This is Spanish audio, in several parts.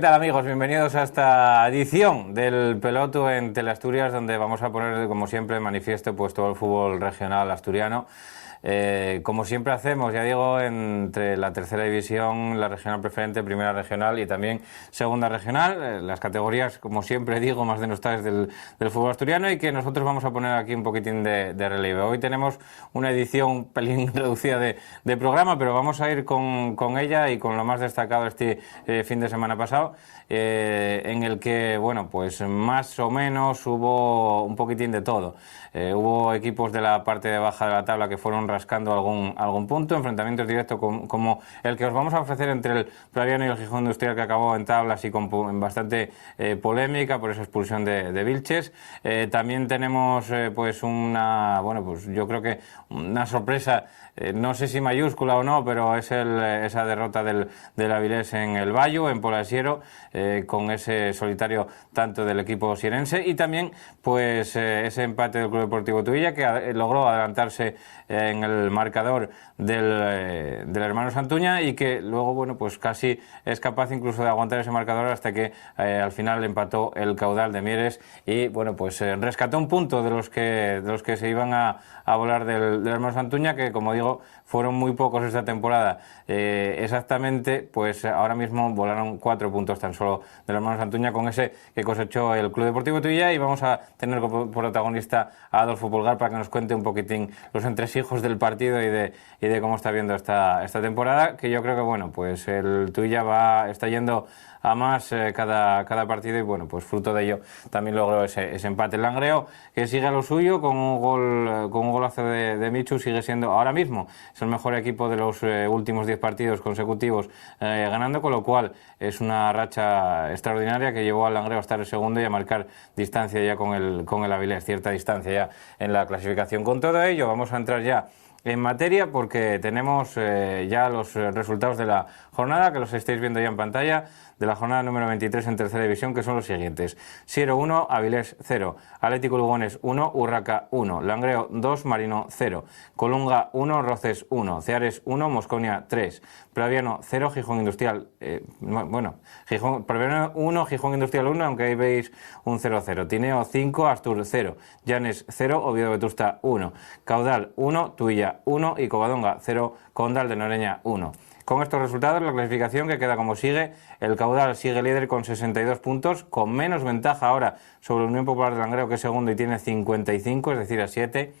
¿Qué tal, amigos? Bienvenidos a esta edición del Peloto en Teleasturias, donde vamos a poner, como siempre, en manifiesto pues todo el fútbol regional asturiano. Como siempre hacemos, ya digo, entre la tercera división, la regional preferente, primera regional y también segunda regional, las categorías, como siempre digo, más denostadas del fútbol asturiano, y que nosotros vamos a poner aquí un poquitín de relieve. Hoy tenemos una edición un pelín reducida de programa, pero vamos a ir con ella y con lo más destacado este fin de semana pasado, en el que, bueno, pues más o menos hubo un poquitín de todo. Hubo equipos de la parte de baja de la tabla que fueron rascando algún punto, enfrentamientos directos como el que os vamos a ofrecer entre el Praviano y el Gijón Industrial, que acabó en tablas y con bastante polémica por esa expulsión de Vilches. También tenemos pues yo creo que una sorpresa, no sé si mayúscula o no, pero es esa derrota del Avilés en el Bayo, en Polasiero, con ese solitario tanto del equipo sierense, y también pues ese empate del Club Deportivo Tuilla, que logró adelantarse en el marcador del hermano Santuña, y que luego, bueno, pues casi es capaz incluso de aguantar ese marcador hasta que al final empató el Caudal de Mieres y, bueno, pues rescató un punto de los que se iban a volar del hermano Santuña, que, como digo, fueron muy pocos esta temporada. Exactamente, pues ahora mismo volaron 4 puntos tan solo del hermano Santuña con ese que cosechó el Club Deportivo Tuilla, y vamos a tener como protagonista a Adolfo Pulgar para que nos cuente un poquitín los entresijos del partido y de cómo está viendo esta temporada, que yo creo que, bueno, pues el Tuilla está yendo a más cada partido, y, bueno, pues fruto de ello también logró ese empate. El Langreo, que sigue a lo suyo con un golazo de Michu, sigue siendo ahora mismo es el mejor equipo de los últimos 10 partidos consecutivos ganando, con lo cual es una racha extraordinaria que llevó al Langreo a estar el segundo y a marcar distancia ya con el Avilés, cierta distancia ya en la clasificación. Con todo ello vamos a entrar ya en materia, porque tenemos ya los resultados de la jornada, que los estáis viendo ya en pantalla, de la jornada número 23 en tercera división, que son los siguientes: Siero 1, Avilés 0, Atlético Lugones 1, Urraca 1, Langreo 2, Marino 0, Colunga 1, Roces 1, Ceares 1, Mosconia 3, Praviano 0, Gijón Industrial, Praviano 1, Gijón Industrial 1, aunque ahí veis un 0-0, Tineo 5, Astur 0, Llanes 0, Oviedo Vetusta 1, Caudal 1, Tuilla 1 y Covadonga 0, Condal de Noreña 1. Con estos resultados, la clasificación que queda como sigue: el Caudal sigue líder con 62 puntos, con menos ventaja ahora sobre la Unión Popular de Langreo, que es segundo y tiene 55, es decir, a 7.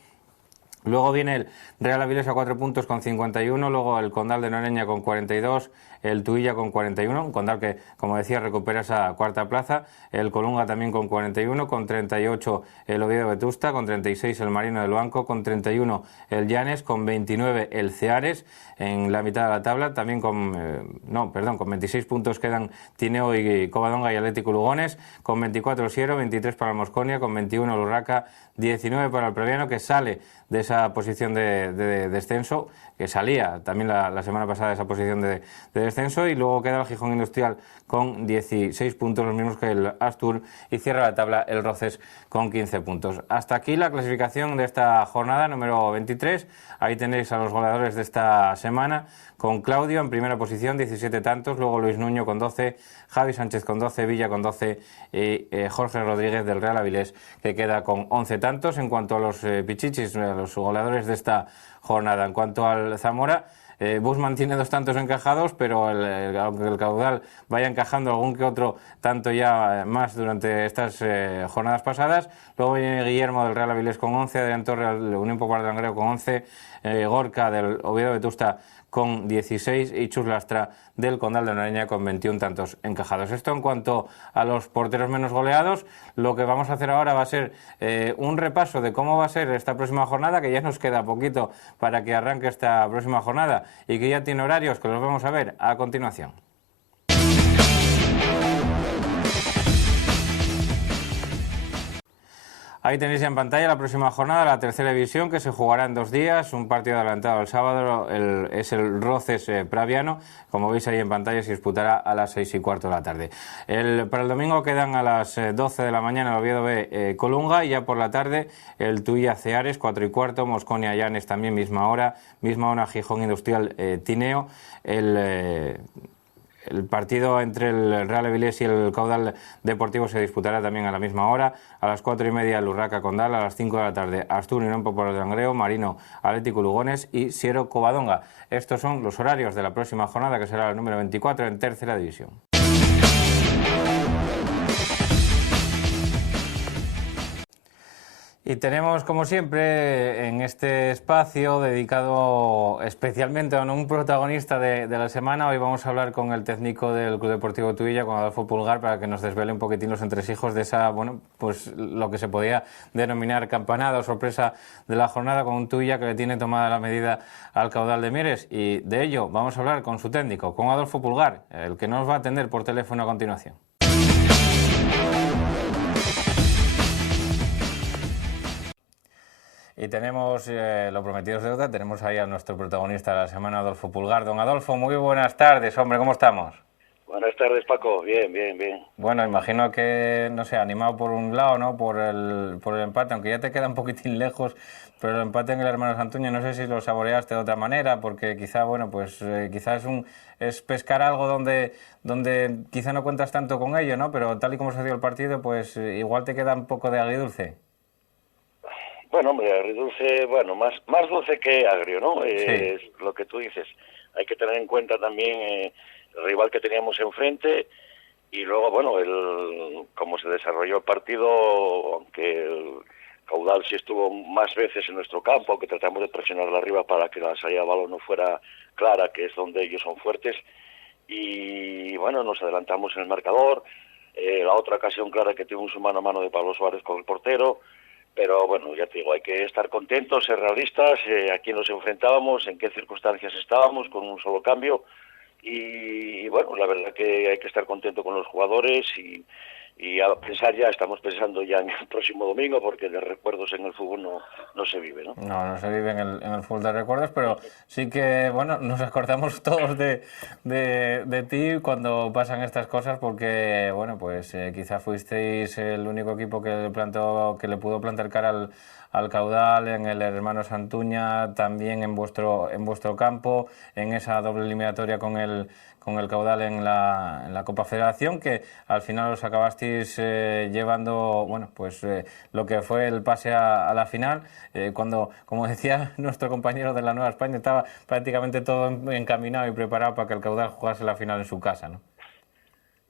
Luego viene el Real Avilés a 4 puntos con 51, luego el Condal de Noreña con 42, el Tuilla con 41, un Condal que, como decía, recupera esa cuarta plaza, el Colunga también con 41, con 38 el Oviedo Vetusta, con 36 el Marino del Banco, con 31 el Llanes, con 29 el Ceares en la mitad de la tabla, también con 26 puntos quedan Tineo y Covadonga y Atlético Lugones, con 24 el Siero, 23 para el Mosconia, con 21 el Urraca, 19 para el Praviano, que sale de esa posición de descenso, que salía también la semana pasada de esa posición de descenso, y luego queda el Gijón Industrial con 16 puntos, los mismos que el Astur, y cierra la tabla el Roces con 15 puntos. Hasta aquí la clasificación de esta jornada número 23. Ahí tenéis a los goleadores de esta semana, con Claudio en primera posición, 17 tantos, luego Luis Nuño con 12, Javi Sánchez con 12, Villa con 12 y Jorge Rodríguez del Real Avilés, que queda con 11 tantos. En cuanto a los pichichis, los goleadores de esta jornada, en cuanto al Zamora, Busman tiene 2 tantos encajados, pero aunque el Caudal vaya encajando algún que otro tanto ya más durante estas jornadas pasadas. Luego viene Guillermo del Real Avilés con 11, Adrián Torre del Unión Popular de Langreo con 11, Gorka del Oviedo Vetusta con 16 y Chus Lastra del Condal de Noreña con 21 tantos encajados. Esto en cuanto a los porteros menos goleados. Lo que vamos a hacer ahora va a ser un repaso de cómo va a ser esta próxima jornada, que ya nos queda poquito para que arranque esta próxima jornada y que ya tiene horarios que los vamos a ver a continuación. Ahí tenéis en pantalla la próxima jornada de la tercera división, que se jugará en 2 días. Un partido adelantado el sábado es el Roces Praviano. Como veis ahí en pantalla, se disputará a las 6:15 de la tarde. Para el domingo quedan a las 12 de la mañana el Oviedo B Colunga, y ya por la tarde el Tuilla Ceares, 4:15, Mosconia Llanes también misma hora Gijón Industrial Tineo, el El partido entre el Real Avilés y el Caudal Deportivo se disputará también a la misma hora. A las 4:30 el Urraca Condal, a las 5 de la tarde Astur Unión Popular de Langreo, Marino Atlético Lugones y Siero Covadonga. Estos son los horarios de la próxima jornada, que será el número 24 en Tercera División. Y tenemos, como siempre, en este espacio dedicado especialmente a un protagonista de la semana. Hoy vamos a hablar con el técnico del Club Deportivo Tuilla, con Adolfo Pulgar, para que nos desvele un poquitín los entresijos de esa, bueno, pues lo que se podía denominar campanada o sorpresa de la jornada, con un Tuilla que le tiene tomada la medida al Caudal de Mieres. Y de ello vamos a hablar con su técnico, con Adolfo Pulgar, el que nos va a atender por teléfono a continuación. Y tenemos, lo prometido es deuda, tenemos ahí a nuestro protagonista de la semana, Adolfo Pulgar. Don Adolfo, muy buenas tardes, hombre, ¿cómo estamos? Buenas tardes, Paco. Bien. Bueno, imagino que, no sé, animado por un lado, ¿no? Por el empate, aunque ya te queda un poquitín lejos, pero el empate en el Hermanos Antuña, no sé si lo saboreaste de otra manera, porque quizá, bueno, pues quizás es pescar algo donde quizá no cuentas tanto con ello, ¿no? Pero tal y como se dio el partido, pues igual te queda un poco de agridulce. Bueno, hombre, agridulce, bueno, más dulce que agrio, ¿no? Sí. Es lo que tú dices. Hay que tener en cuenta también el rival que teníamos enfrente y luego, bueno, cómo se desarrolló el partido, aunque el Caudal sí estuvo más veces en nuestro campo, que tratamos de presionarla arriba para que la salida de balón no fuera clara, que es donde ellos son fuertes. Y bueno, nos adelantamos en el marcador. La otra ocasión clara que tuvimos un mano a mano de Pablo Suárez con el portero. Pero bueno, ya te digo, hay que estar contentos, ser realistas, a quién nos enfrentábamos, en qué circunstancias estábamos, con un solo cambio. Y bueno, la verdad que hay que estar contento con los jugadores y a pensar ya, estamos pensando ya en el próximo domingo, porque de recuerdos en el fútbol no se vive, ¿no? No se vive en el fútbol de recuerdos, pero sí que, bueno, nos acordamos todos de ti cuando pasan estas cosas, porque, bueno, pues quizá fuisteis el único equipo que le pudo plantar cara al Caudal en el Hermanos Antuña, también en vuestro campo, en esa doble eliminatoria con el Caudal en la Copa Federación, que al final os acabasteis llevando, bueno, pues lo que fue el pase a la final, cuando, como decía nuestro compañero de la Nueva España, estaba prácticamente todo encaminado y preparado para que el Caudal jugase la final en su casa, ¿no?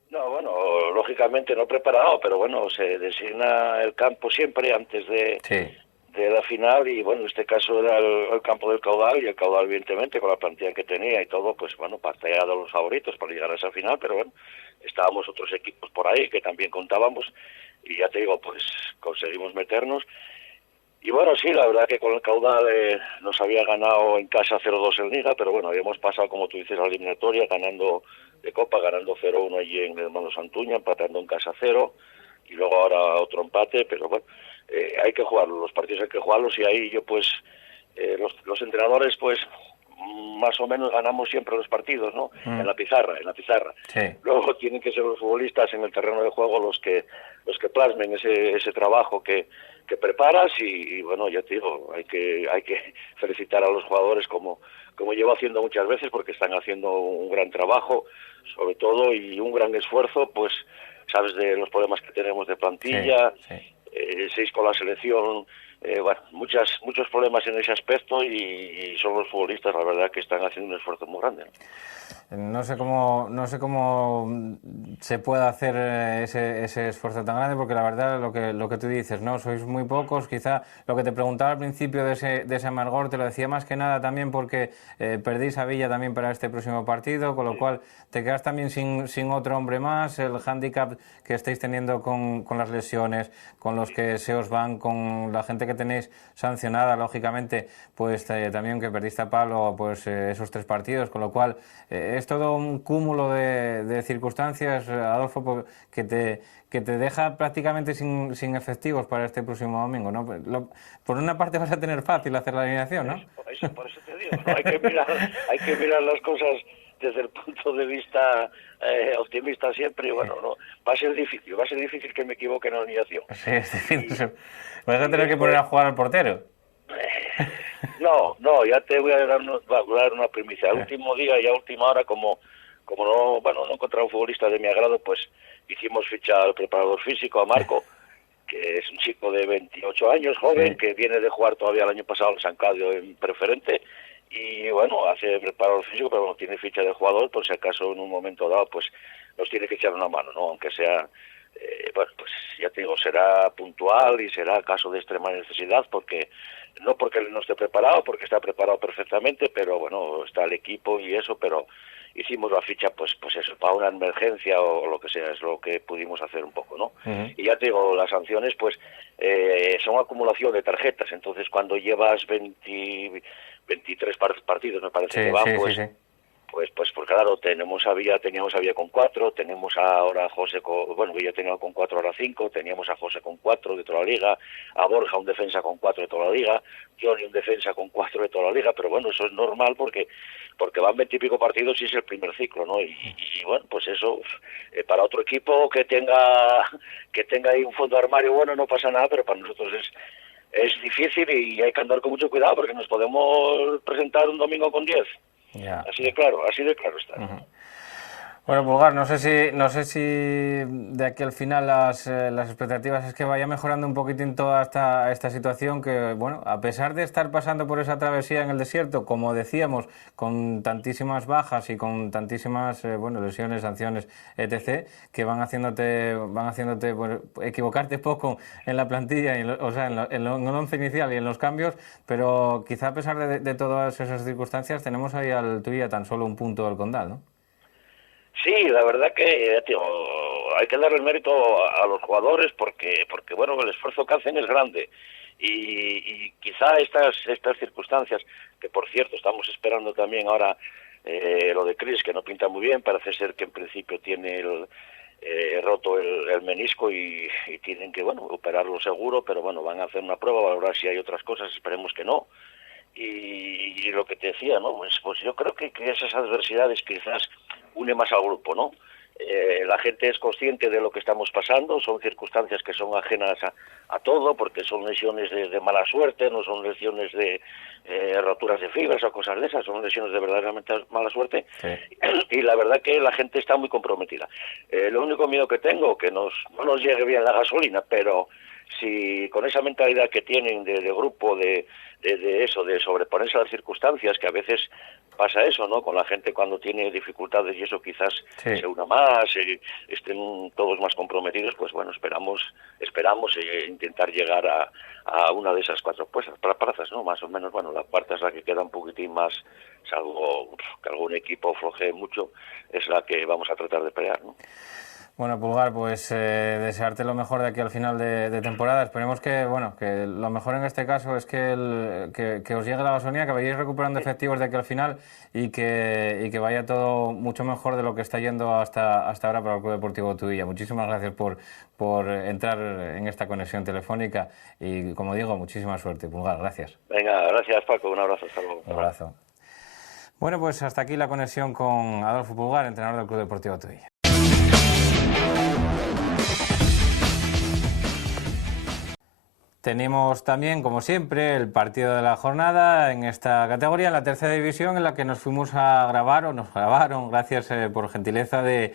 No, bueno, lógicamente no preparado, pero bueno, se designa el campo siempre antes de la final y bueno, en este caso era el campo del Caudal y el Caudal evidentemente con la plantilla que tenía y todo, pues bueno, partía de los favoritos para llegar a esa final, pero bueno, estábamos otros equipos por ahí que también contábamos y ya te digo, pues conseguimos meternos y bueno, sí, la verdad que con el Caudal nos había ganado en casa 0-2 en Liga, pero bueno, habíamos pasado, como tú dices, la eliminatoria, ganando de Copa, ganando 0-1 allí en Hermanos Antuña, empatando en casa 0 y luego ahora otro empate, pero bueno, hay que jugarlos, los partidos hay que jugarlos y ahí yo pues, los entrenadores pues más o menos ganamos siempre los partidos, ¿no? En la pizarra. Sí. Luego tienen que ser los futbolistas en el terreno de juego los que plasmen ese trabajo que preparas y bueno, ya te digo, hay que felicitar a los jugadores como llevo haciendo muchas veces porque están haciendo un gran trabajo, sobre todo, y un gran esfuerzo, pues sabes de los problemas que tenemos de plantilla, 6 con la selección, bueno, muchos problemas en ese aspecto y son los futbolistas, la verdad, que están haciendo un esfuerzo muy grande, ¿no? No sé cómo se puede hacer ese esfuerzo tan grande, porque la verdad lo que tú dices, ¿no? Sois muy pocos. Quizá lo que te preguntaba al principio de ese amargor te lo decía más que nada también porque perdéis a Villa también para este próximo partido, con lo cual te quedas también sin otro hombre más. El hándicap que estáis teniendo con las lesiones, con los que se os van, con la gente que tenéis sancionada, lógicamente, pues también que perdiste a Pablo, pues esos 3 partidos, con lo cual es todo un cúmulo de circunstancias, Adolfo, que te deja prácticamente sin efectivos para este próximo domingo, ¿no? Por una parte vas a tener fácil hacer la alineación, ¿no? Por eso te digo, ¿no? Hay que mirar las cosas desde el punto de vista optimista siempre y bueno, no va a ser difícil que me equivoque en la alineación. Sí, es difícil. Vas a tener que poner a jugar al portero. No, ya te voy a dar una primicia. Al último día y a última hora, como como no, bueno, no encontraba un futbolista de mi agrado, pues hicimos ficha al preparador físico, a Marco, que es un chico de 28 años, joven, que viene de jugar todavía el año pasado en San Claudio en preferente, y bueno, hace preparador físico, pero no tiene ficha de jugador, por si acaso en un momento dado, pues nos tiene que echar una mano, ¿no? Aunque sea, bueno, pues ya te digo, será puntual y será caso de extrema necesidad, porque no porque él no esté preparado, porque está preparado perfectamente, pero bueno, está el equipo y eso, pero hicimos la ficha, pues eso, para una emergencia o lo que sea, es lo que pudimos hacer un poco, ¿no? Y ya te digo, las sanciones, pues, son acumulación de tarjetas, entonces cuando llevas 23 partidos, me parece que van, pues claro, teníamos a Villa con 4, tenemos ahora a José Villa tenía con 4, ahora 5, teníamos a José con 4 de toda la liga, a Borja un defensa con 4 de toda la liga, Johnny un defensa con 4 de toda la liga, pero bueno, eso es normal porque van 20 y pico partidos y es el primer ciclo, ¿no? Y bueno, pues eso, para otro equipo que tenga ahí un fondo de armario, bueno, no pasa nada, pero para nosotros es difícil y hay que andar con mucho cuidado porque nos podemos presentar un domingo con 10. Ya. Así de claro está. Bueno, Pulgar, no sé si de aquí al final las expectativas es que vaya mejorando un poquitín toda esta situación que, bueno, a pesar de estar pasando por esa travesía en el desierto, como decíamos, con tantísimas bajas y con tantísimas lesiones, sanciones, etc., que van haciéndote bueno, equivocarte poco en la plantilla, en el once inicial y en los cambios, pero quizá a pesar de todas esas circunstancias tenemos ahí al Tuilla tan solo un punto del Condal, ¿no? Sí, la verdad que hay que darle el mérito a los jugadores porque bueno, el esfuerzo que hacen es grande y quizá estas circunstancias, que por cierto estamos esperando también ahora lo de Chris, que no pinta muy bien, parece ser que en principio tiene roto el menisco y tienen que, bueno, operarlo seguro, pero bueno, van a hacer una prueba, valorar si hay otras cosas, esperemos que no. Y lo que te decía, ¿no? Pues yo creo que esas adversidades quizás une más al grupo, ¿no? La gente es consciente de lo que estamos pasando, son circunstancias que son ajenas a todo, porque son lesiones de mala suerte, no son lesiones de roturas de fibras o cosas de esas, son lesiones de verdaderamente mala suerte, y la verdad que la gente está muy comprometida. Lo único miedo que tengo, que no nos llegue bien la gasolina, pero si con esa mentalidad que tienen de grupo, de eso, de sobreponerse a las circunstancias, que a veces pasa eso, ¿no? Con la gente cuando tiene dificultades y eso quizás se una más, estén todos más comprometidos, pues bueno, esperamos intentar llegar a una de esas 4 plazas, ¿no? Más o menos, bueno, la cuarta es la que queda un poquitín más, salvo que algún equipo flojee mucho, es la que vamos a tratar de pelear, ¿no? Bueno, Pulgar, pues desearte lo mejor de aquí al final de temporada. Esperemos que lo mejor en este caso es que os llegue la gasolina, que vayáis recuperando efectivos de aquí al final y que vaya todo mucho mejor de lo que está yendo hasta ahora para el Club Deportivo Tuilla. Muchísimas gracias por entrar en esta conexión telefónica y, como digo, muchísima suerte, Pulgar. Gracias. Venga, gracias, Paco. Un abrazo. Hasta luego. Un abrazo. Bueno, pues hasta aquí la conexión con Adolfo Pulgar, entrenador del Club Deportivo Tuilla. Tenemos también, como siempre, el partido de la jornada en esta categoría, en la tercera división, en la que nos fuimos a grabar, o nos grabaron, gracias por gentileza de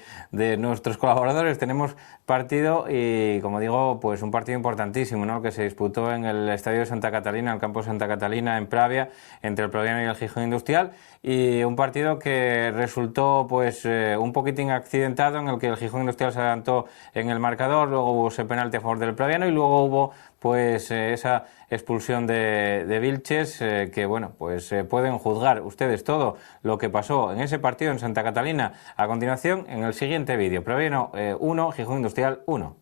nuestros colaboradores. Tenemos partido y, como digo, pues un partido importantísimo, ¿no? Que se disputó en el Estadio de Santa Catalina, el campo de Santa Catalina, en Pravia, entre el Praviano y el Gijón Industrial, y un partido que resultó pues un poquitín accidentado, en el que el Gijón Industrial se adelantó en el marcador, luego hubo ese penalti a favor del Praviano y luego hubo pues esa expulsión de Vilches, que bueno, pues pueden juzgar ustedes todo lo que pasó en ese partido en Santa Catalina a continuación en el siguiente vídeo. Praviano 1, Gijón Industrial 1.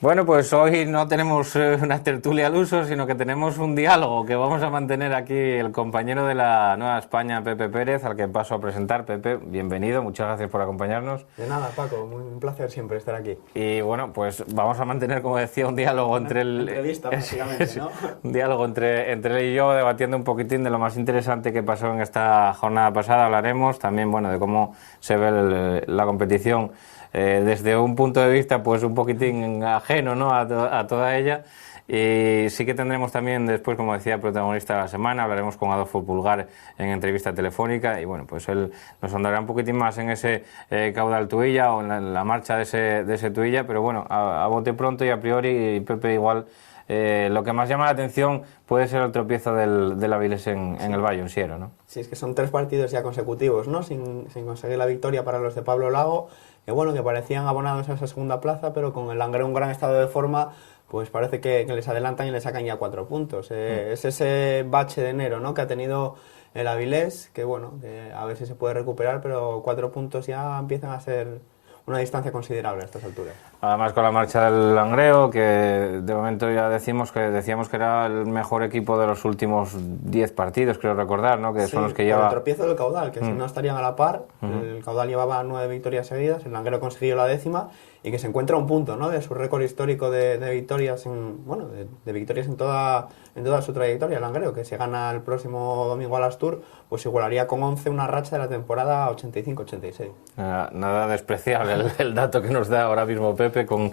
Bueno, pues hoy no tenemos una tertulia al uso, sino que tenemos un diálogo que vamos a mantener aquí el compañero de la Nueva España, Pepe Pérez, al que paso a presentar. Pepe, bienvenido, muchas gracias por acompañarnos. De nada, Paco, un placer siempre estar aquí. Y bueno, pues vamos a mantener, como decía, un diálogo entre el... Entrevista, básicamente, ¿no? Un diálogo entre él y yo, debatiendo un poquitín de lo más interesante que pasó en esta jornada pasada. Hablaremos también, bueno, de cómo se ve la competición desde un punto de vista pues un poquitín ajeno, ¿no?, a toda ella. Y sí que tendremos también después, como decía, protagonista de la semana. Hablaremos con Adolfo Pulgar en entrevista telefónica y bueno, pues él nos andará un poquitín más en ese caudal Tuilla o en la marcha de ese Tuilla, pero bueno, a bote pronto y a priori, y Pepe igual, lo que más llama la atención puede ser el tropiezo del Avilés en el Valle Unsiero, ¿no? Sí, es que son 3 partidos ya consecutivos, ¿no?, sin conseguir la victoria para los de Pablo Lago, que bueno, que parecían abonados a esa segunda plaza, pero con el Langreo en un gran estado de forma, pues parece que les adelantan y le sacan ya 4 puntos. Es ese bache de enero, ¿no?, que ha tenido el Avilés, que bueno, que a ver si se puede recuperar, pero 4 puntos ya empiezan a ser una distancia considerable a estas alturas. Además, con la marcha del Langreo, que de momento ya decíamos que era el mejor equipo de los últimos 10 partidos, creo recordar, ¿no?, que sí, son los que lleva... el tropiezo del Caudal, que si no estarían a la par. El Caudal llevaba 9 victorias seguidas, el Langreo consiguió la 10ª, y que se encuentra a un punto, ¿no?, de su récord histórico de victorias de victorias en toda su trayectoria. El Langreo, que si gana el próximo domingo al Astur, pues igualaría con 11 una racha de la temporada 85-86. Nada despreciable el dato que nos da ahora mismo Pepe con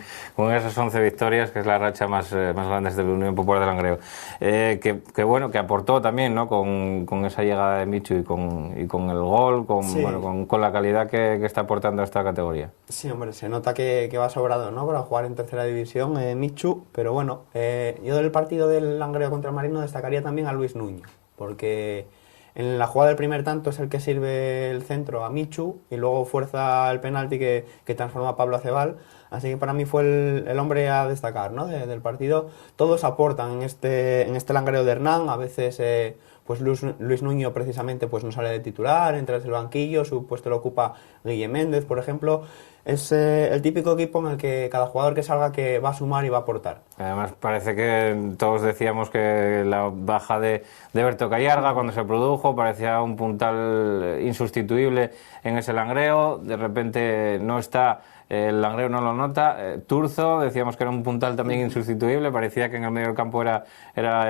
esas 11 victorias, que es la racha más grande de la Unión Popular de Langreo. Que bueno, que aportó también, ¿no?, con esa llegada de Michu y con el gol, sí, con la calidad que está aportando a esta categoría. Sí, hombre, se nota que va sobrado, ¿no?, para jugar en tercera división, Michu, pero bueno, yo del partido del Langreo contra el Marino destacaría también a Luis Nuño, porque en la jugada del primer tanto es el que sirve el centro a Michu y luego fuerza el penalti que transforma a Pablo Acebal. Así que para mí fue el hombre a destacar, ¿no?, del partido. Todos aportan en este Langreo de Hernán. A veces pues Luis Nuño precisamente pues no sale de titular, entra desde el banquillo, su puesto lo ocupa Guille Méndez, por ejemplo. Es el típico equipo en el que cada jugador que salga que va a sumar y va a aportar. Además parece que todos decíamos que la baja de Berto Callarga cuando se produjo parecía un puntal insustituible en ese Langreo. De repente no está, el Langreo no lo nota. Turzo, decíamos que era un puntal también insustituible, parecía que en el medio del campo era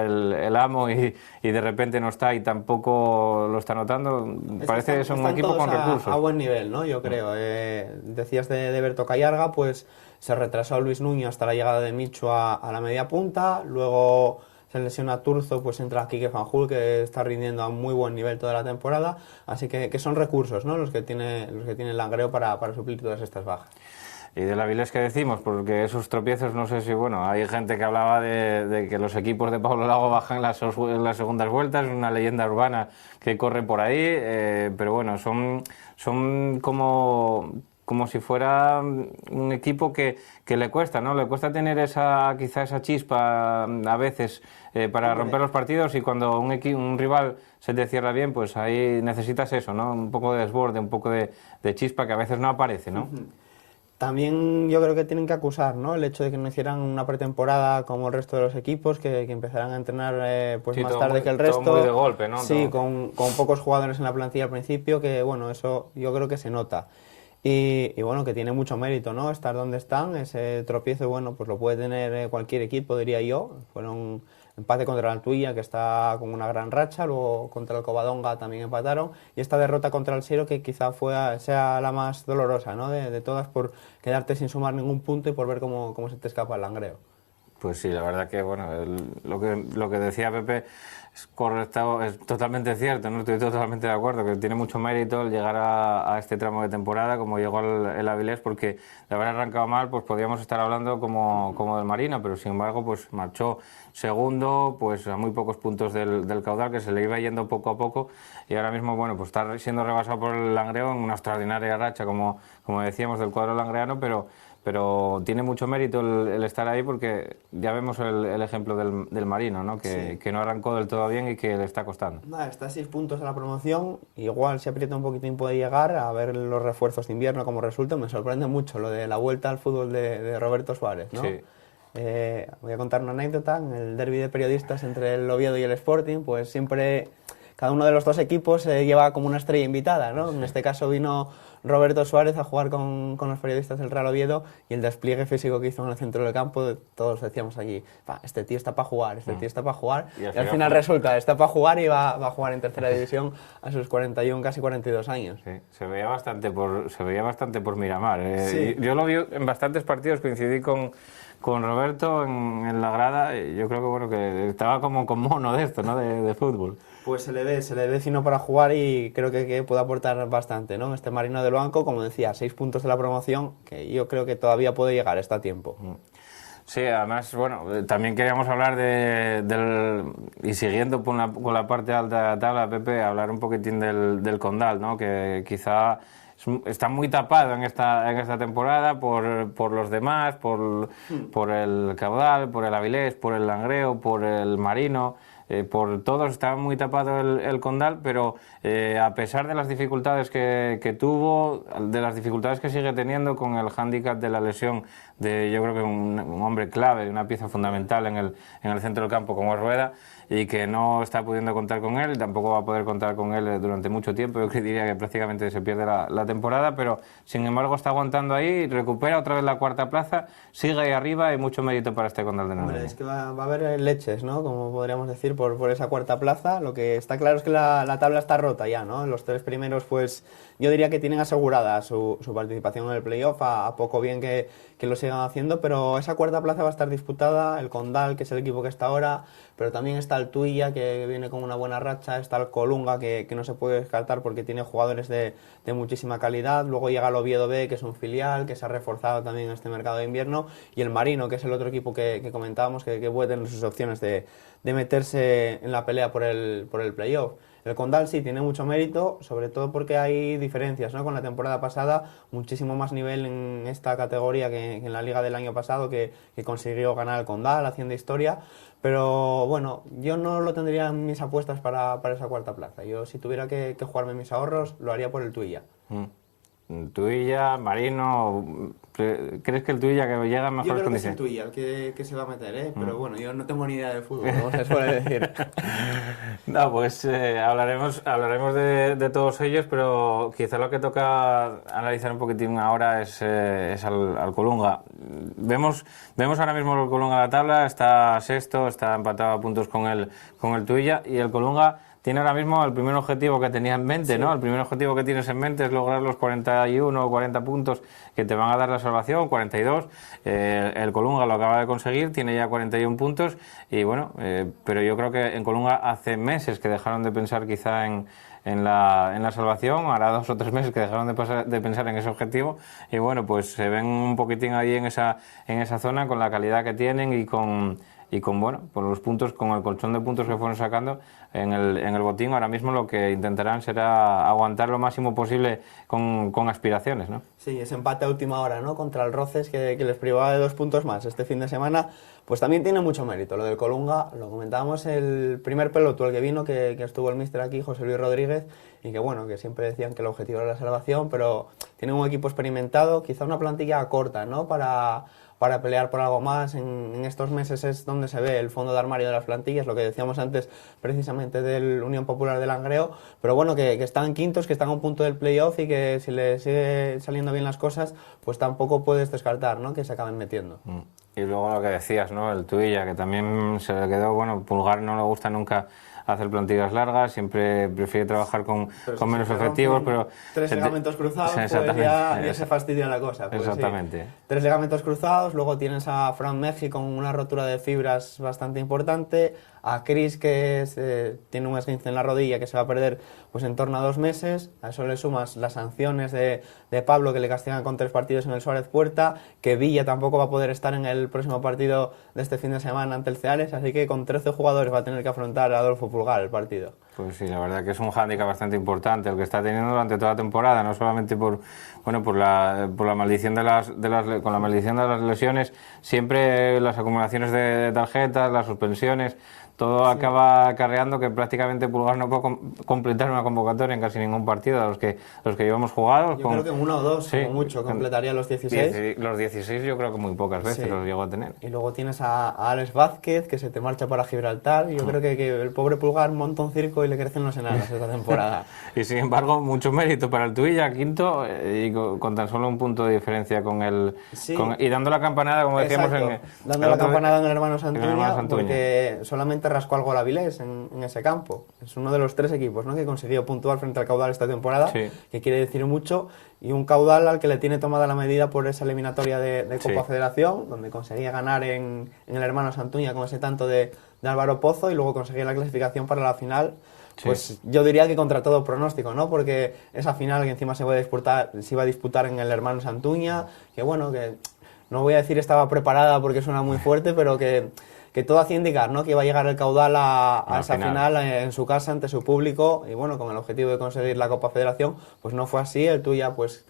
el amo y de repente no está y tampoco lo está notando. Parece que es un equipo con recursos. A buen nivel, ¿no?, yo creo. Decías de Berto Callarga, pues se retrasó Luis Nuño hasta la llegada de Michu a la media punta, luego se lesiona Turzo, pues entra Quique Fanjul, que está rindiendo a muy buen nivel toda la temporada, así que son recursos, ¿no?, los que tiene el Langreo para suplir todas estas bajas. Y del Avilés, ¿qué decimos? Porque esos tropiezos, no sé si, bueno, hay gente que hablaba de que los equipos de Pablo Lago bajan en las segundas vueltas, es una leyenda urbana que corre por ahí, pero bueno, son como si fuera un equipo que le cuesta, ¿no? Le cuesta tener quizá esa chispa a veces para romper los partidos, y cuando un rival se te cierra bien, pues ahí necesitas eso, ¿no? Un poco de desborde, un poco de chispa que a veces no aparece, ¿no? También yo creo que tienen que acusar, ¿no?, el hecho de que no hicieran una pretemporada como el resto de los equipos, que empezaran a entrenar pues sí, más tarde que el resto. Todo muy de golpe, ¿no? Sí, con pocos jugadores en la plantilla al principio, que bueno, eso yo creo que se nota. Y bueno, que tiene mucho mérito, ¿no?, estar donde están. Ese tropiezo, bueno, pues lo puede tener cualquier equipo, diría yo. Fueron empate contra el Tuilla, que está con una gran racha, luego contra el Covadonga también empataron, y esta derrota contra el Siero, que quizá sea la más dolorosa, ¿no? de todas, por quedarte sin sumar ningún punto y por ver cómo se te escapa el Langreo. Pues sí, la verdad que bueno, lo que decía Pepe es correcto, es totalmente cierto, no estoy totalmente de acuerdo, que tiene mucho mérito el llegar a este tramo de temporada como llegó el Avilés, porque de haber arrancado mal pues podríamos estar hablando como del Marino, pero sin embargo pues marchó segundo, pues a muy pocos puntos del caudal, que se le iba yendo poco a poco, y ahora mismo bueno pues está siendo rebasado por el Langreo en una extraordinaria racha, como decíamos, del cuadro langreano, pero tiene mucho mérito el estar ahí, porque ya vemos el ejemplo del Marino, ¿no? Que no arrancó del todo bien y que le está costando. Nada, está a 6 puntos a la promoción, igual si aprieta un poquitín puede llegar, a ver los refuerzos de invierno como resulta. Me sorprende mucho lo de la vuelta al fútbol de Roberto Suárez, ¿no? Sí. Voy a contar una anécdota. En el derbi de periodistas entre el Oviedo y el Sporting, pues siempre cada uno de los dos equipos lleva como una estrella invitada, ¿no? En este caso vino Roberto Suárez a jugar con los periodistas del Real Oviedo, y el despliegue físico que hizo en el centro del campo, todos decíamos allí, este tío está para jugar, este tío está para jugar, y al final resulta, está para jugar y va a jugar en tercera división a sus 41, casi 42 años. Sí, se veía bastante por Miramar. Sí. Yo lo vi en bastantes partidos, coincidí con Roberto en la grada, y yo creo que bueno que estaba como con mono de esto, ¿no? de fútbol. Pues se le ve fino para jugar, y creo que puede aportar bastante, ¿no? Este Marino del Banco, como decía, 6 puntos de la promoción, que yo creo que todavía puede llegar, está a tiempo. Sí, además, bueno, también queríamos hablar y siguiendo con la parte alta de la tabla, Pepe, hablar un poquitín del Condal, ¿no? Que quizá está muy tapado en esta temporada por los demás, por el Caudal, por el Avilés, por el Langreo, por el Marino. Por todos está muy tapado el Condal, pero a pesar de las dificultades que tuvo, de las dificultades que sigue teniendo con el hándicap de la lesión de, yo creo que un hombre clave, una pieza fundamental en el centro del campo como es Rueda, y que no está pudiendo contar con él, tampoco va a poder contar con él durante mucho tiempo. Yo diría que prácticamente se pierde la temporada, pero sin embargo está aguantando ahí, recupera otra vez la cuarta plaza, sigue ahí arriba, y mucho mérito para este Condal de Navia. Es que va a haber leches, ¿no? Como podríamos decir, por esa cuarta plaza. Lo que está claro es que la tabla está rota ya, ¿no? Los 3 primeros, pues yo diría que tienen asegurada su participación en el playoff, a poco bien que lo sigan haciendo, pero esa cuarta plaza va a estar disputada. El Condal, que es el equipo que está ahora, pero también está el Tuilla, que viene con una buena racha, está el Colunga, que no se puede descartar porque tiene jugadores de muchísima calidad, luego llega el Oviedo B, que es un filial, que se ha reforzado también en este mercado de invierno, y el Marino, que es el otro equipo que comentábamos, que puede tener sus opciones de meterse en la pelea por el playoff. El Condal sí tiene mucho mérito, sobre todo porque hay diferencias, ¿no? Con la temporada pasada, muchísimo más nivel en esta categoría que en la liga del año pasado, que consiguió ganar el Condal haciendo historia. Pero bueno, yo no lo tendría en mis apuestas para esa cuarta plaza. Yo, si tuviera que jugarme mis ahorros, lo haría por el Tuilla. Tuilla, Marino, ¿crees que el Tuilla que llega en mejores condiciones? Yo creo que es el Tuilla el que se va a meter, ¿eh? Pero bueno, yo no tengo ni idea de fútbol, como se suele decir. No, pues hablaremos de todos ellos, pero quizá lo que toca analizar un poquitín ahora es al Colunga. Vemos ahora mismo el Colunga en la tabla, está sexto, está empatado a puntos con el Tuilla, y el Colunga tiene ahora mismo el primer objetivo que tenía en mente, sí, ¿no? El primer objetivo que tienes en mente es lograr los 41 o 40 puntos que te van a dar la salvación, 42. El Colunga lo acaba de conseguir, tiene ya 41 puntos, y bueno, pero yo creo que en Colunga hace meses que dejaron de pensar quizá en la salvación, hará 2 o 3 meses que dejaron de pensar en ese objetivo, y bueno, pues se ven un poquitín ahí en esa zona, con la calidad que tienen y con bueno, por los puntos, con el colchón de puntos que fueron sacando en el botín. Ahora mismo lo que intentarán será aguantar lo máximo posible con aspiraciones, ¿no? Sí, ese empate a última hora, ¿no? Contra el Roces, que les privaba de 2 puntos más este fin de semana, pues también tiene mucho mérito. Lo del Colunga, lo comentábamos, el primer peloto, el que vino, que estuvo el míster aquí, José Luis Rodríguez, y que bueno, que siempre decían que el objetivo era la salvación, pero tiene un equipo experimentado, quizá una plantilla corta, ¿no? Para pelear por algo más. En estos meses es donde se ve el fondo de armario de las plantillas, lo que decíamos antes precisamente del Unión Popular de Langreo, pero bueno, que están quintos, que están a un punto del playoff, y que si le sigue saliendo bien las cosas, pues tampoco puedes descartar, ¿no? Que se acaben metiendo. Y luego lo que decías, ¿no? El Tuilla, que también se le quedó, bueno, Pulgar no le gusta nunca hacer plantillas largas, siempre prefiere trabajar con menos efectivos, pero... 3 ligamentos cruzados, pues ya se fastidia la cosa. Pues exactamente. Sí. 3 ligamentos cruzados, luego tienes a Fran Meji con una rotura de fibras bastante importante, a Chris que tiene un esguince en la rodilla que se va a perder pues en torno a 2 meses, a eso le sumas las sanciones de Pablo que le castigan con 3 partidos en el Suárez Puerta, que Villa tampoco va a poder estar en el próximo partido de este fin de semana ante el Ceares, así que con 13 jugadores va a tener que afrontar a Adolfo Pulgar el partido. Pues sí, la verdad que es un hándicap bastante importante el que está teniendo durante toda la temporada, no solamente por la maldición con la maldición de las lesiones, siempre las acumulaciones de tarjetas, las suspensiones, todo acaba acarreando que prácticamente Pulgar no puede completar una convocatoria en casi ningún partido de los que llevamos jugados. Yo creo que en 1 o 2, sí, como mucho, completaría los 16. Los 16 yo creo que muy pocas veces los llegó a tener. Y luego tienes a Alex Vázquez, que se te marcha para Gibraltar. Yo creo que el pobre Pulgar monta un circo y le crecen los enanos esta temporada. Y sin embargo, mucho mérito para el Tuilla, quinto, y con tan solo un punto de diferencia con el... Sí. Y dando la campanada, como decíamos... Dando la campanada en el hermano Santuña, porque solamente rascó algo la Avilés en ese campo. Es uno de los 3 equipos, ¿no?, que consiguió puntuar frente al Caudal esta temporada, que quiere decir mucho, y un Caudal al que le tiene tomada la medida por esa eliminatoria de Copa Federación, donde conseguía ganar en el hermano Santuña con ese tanto de Álvaro Pozo, y luego conseguía la clasificación para la final. Pues yo diría que contra todo pronóstico, ¿no? Porque esa final que encima se iba a disputar en el hermano Santuña, que bueno, que no voy a decir estaba preparada porque suena muy fuerte, pero que todo hacía indicar, ¿no?, que iba a llegar el Caudal a esa final en su casa, ante su público, y bueno, con el objetivo de conseguir la Copa Federación, pues no fue así. El Tuilla, pues,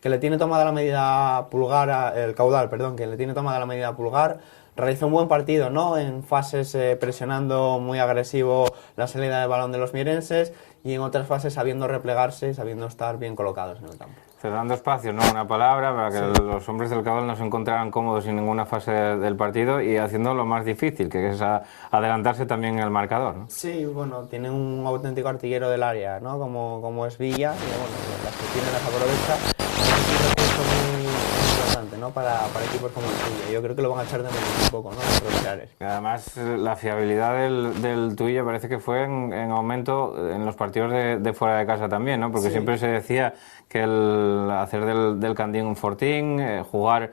que le tiene tomada la medida Pulgar, el Caudal, perdón, que le tiene tomada la medida Pulgar, realizó un buen partido, ¿no?, en fases presionando muy agresivo la salida de balón de los mierenses, y en otras fases sabiendo replegarse y sabiendo estar bien colocados en el campo. Cerrando espacios, ¿no?, una palabra, para que los hombres del Caudal no se encontraran cómodos en ninguna fase del partido y haciendo lo más difícil, que es adelantarse también en el marcador, ¿no? Sí, bueno, tienen un auténtico artillero del área, ¿no?, como es Villa, y bueno, las que tiene las aprovecha. Es un recurso muy importante, ¿no?, para equipos como el Tuilla. Yo creo que lo van a echar de menos un poco, ¿no?, los Pilares. Además, la fiabilidad del Tuilla parece que fue en aumento en los partidos de fuera de casa también, ¿no?, porque siempre se decía que el hacer del Candín un fortín, jugar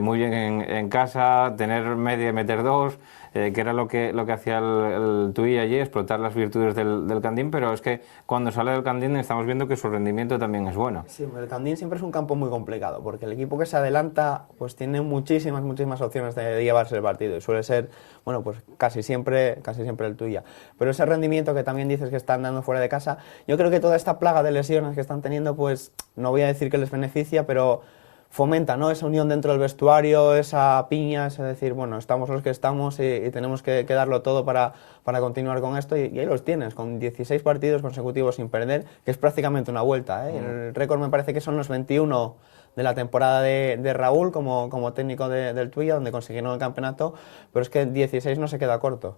muy bien en casa, tener media y meter 2, que era lo que hacía el Tuilla allí, explotar las virtudes del Candín, pero es que cuando sale del Candín estamos viendo que su rendimiento también es bueno. Sí, el Candín siempre es un campo muy complicado, porque el equipo que se adelanta pues tiene muchísimas opciones de llevarse el partido, y suele ser, bueno, pues casi siempre el Tuilla. Pero ese rendimiento que también dices que están dando fuera de casa, yo creo que toda esta plaga de lesiones que están teniendo, pues no voy a decir que les beneficia, pero fomenta, ¿no?, esa unión dentro del vestuario, esa piña, es decir, bueno, estamos los que estamos y tenemos que darlo todo para continuar con esto, y ahí los tienes, con 16 partidos consecutivos sin perder, que es prácticamente una vuelta, ¿eh? El récord me parece que son los 21 de la temporada de Raúl como técnico del Tuilla, donde consiguieron el campeonato, pero es que 16 no se queda corto.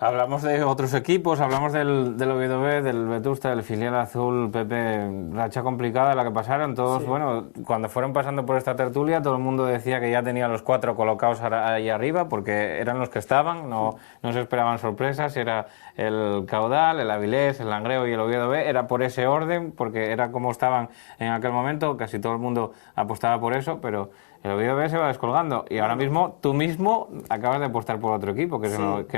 Hablamos de otros equipos, hablamos del Oviedo B, del Vetusta, del filial azul, Pepe, racha complicada la que pasaron todos. Sí. Bueno, cuando fueron pasando por esta tertulia, todo el mundo decía que ya tenía los 4 colocados ahí arriba, porque eran los que estaban, no se esperaban sorpresas, era el Caudal, el Avilés, el Langreo y el Oviedo B, era por ese orden, porque era como estaban en aquel momento, casi todo el mundo apostaba por eso, pero el Oviedo B se va descolgando, y ahora mismo tú mismo acabas de apostar por otro equipo, que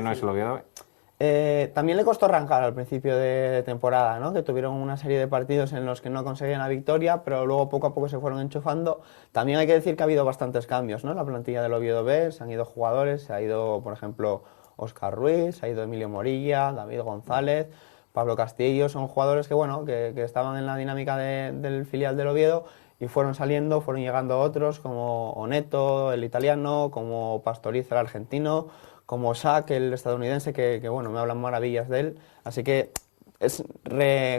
no es el Oviedo B. También le costó arrancar al principio de temporada, ¿no?, que tuvieron una serie de partidos en los que no conseguían la victoria, pero luego poco a poco se fueron enchufando. También hay que decir que ha habido bastantes cambios, ¿no?, en la plantilla del Oviedo B, se han ido jugadores, se ha ido, por ejemplo, Óscar Ruiz, se ha ido Emilio Morilla, David González, Pablo Castillo, son jugadores que, bueno, que estaban en la dinámica del filial del Oviedo, y fueron saliendo, fueron llegando otros, como Oneto, el italiano, como Pastoriza, el argentino, como Shaq, el estadounidense, que bueno, me hablan maravillas de él. Así que es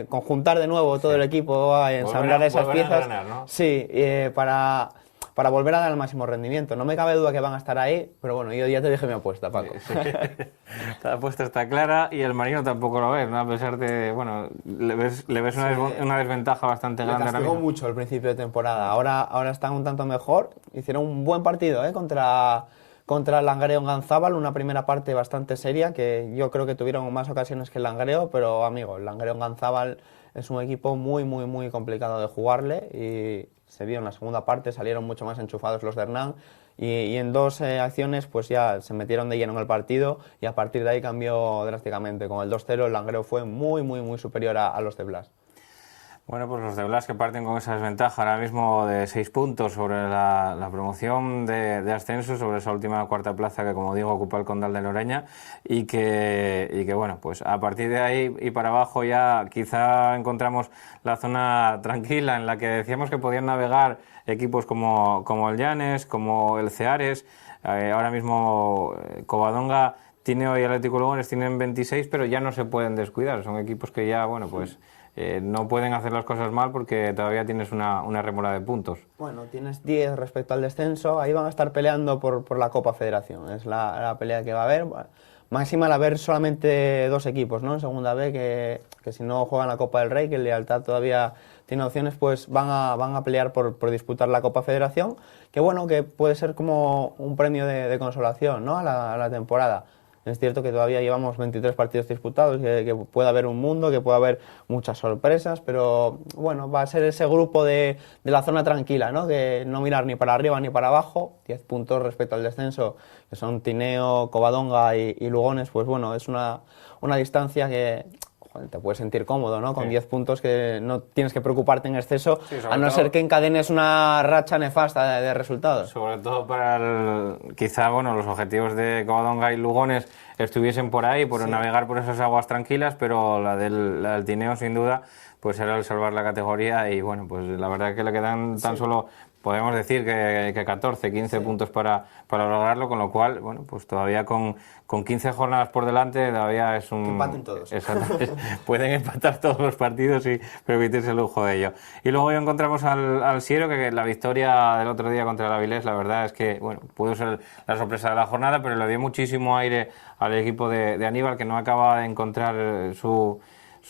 conjuntar de nuevo todo el equipo, ensamblar esas piezas. Ganar, ¿no? Sí, para para volver a dar el máximo rendimiento. No me cabe duda que van a estar ahí, pero bueno, yo ya te dije mi apuesta, Paco. Sí. La apuesta está clara y el Marino tampoco lo ves, ¿no? A pesar de, bueno, le ves una desventaja bastante grande. Le castigó mucho el principio de temporada. Ahora están un tanto mejor. Hicieron un buen partido contra el Langreo Ganzábal, una primera parte bastante seria, que yo creo que tuvieron más ocasiones que el Langreo, pero amigo, el Langreo Ganzábal es un equipo muy, muy, muy complicado de jugarle y se vio en la segunda parte, salieron mucho más enchufados los de Hernán y en dos acciones pues ya se metieron de lleno en el partido y a partir de ahí cambió drásticamente. Con el 2-0 el Langreo fue muy, muy, muy superior a los de Blas. Bueno, pues los de Blas que parten con esa desventaja ahora mismo de 6 puntos sobre la promoción de ascenso, sobre esa última cuarta plaza que, como digo, ocupa el Condal de Loreña y que bueno, pues a partir de ahí y para abajo ya quizá encontramos la zona tranquila en la que decíamos que podían navegar equipos como el Llanes, como el Ceares. Ahora mismo Covadonga tiene hoy Atlético Lugones, tienen 26, pero ya no se pueden descuidar, son equipos que ya, bueno, pues no pueden hacer las cosas mal porque todavía tienes una rémora de puntos. Bueno, tienes 10 respecto al descenso, ahí van a estar peleando por la Copa Federación, es la pelea que va a haber. Máxima al haber solamente 2 equipos, ¿no? En segunda B, que si no juegan la Copa del Rey, que el Lealtad todavía tiene opciones, pues van a pelear por disputar la Copa Federación, que bueno, que puede ser como un premio de consolación, ¿no? a la temporada. Es cierto que todavía llevamos 23 partidos disputados, que puede haber un mundo, que puede haber muchas sorpresas, pero bueno, va a ser ese grupo de la zona tranquila, ¿no? Que no mirar ni para arriba ni para abajo, 10 puntos respecto al descenso, que son Tineo, Covadonga y Lugones, pues bueno, es una distancia que te puedes sentir cómodo, ¿no? Con 10 puntos que no tienes que preocuparte en exceso, a no ser que encadenes una racha nefasta de resultados. Sobre todo para quizá, bueno, los objetivos de Covadonga y Lugones estuviesen por ahí, por navegar por esas aguas tranquilas, pero la del Tineo, sin duda, pues era el salvar la categoría y, bueno, pues la verdad es que le quedan tan solo, podemos decir que 14, 15 puntos para lograrlo, con lo cual, bueno, pues todavía con 15 jornadas por delante todavía es un... Que empaten todos. Pueden empatar todos los partidos y permitirse el lujo de ello. Y luego ya encontramos al Siero, que la victoria del otro día contra el Avilés, la verdad es que, bueno, pudo ser la sorpresa de la jornada, pero le dio muchísimo aire al equipo de Aníbal, que no acaba de encontrar su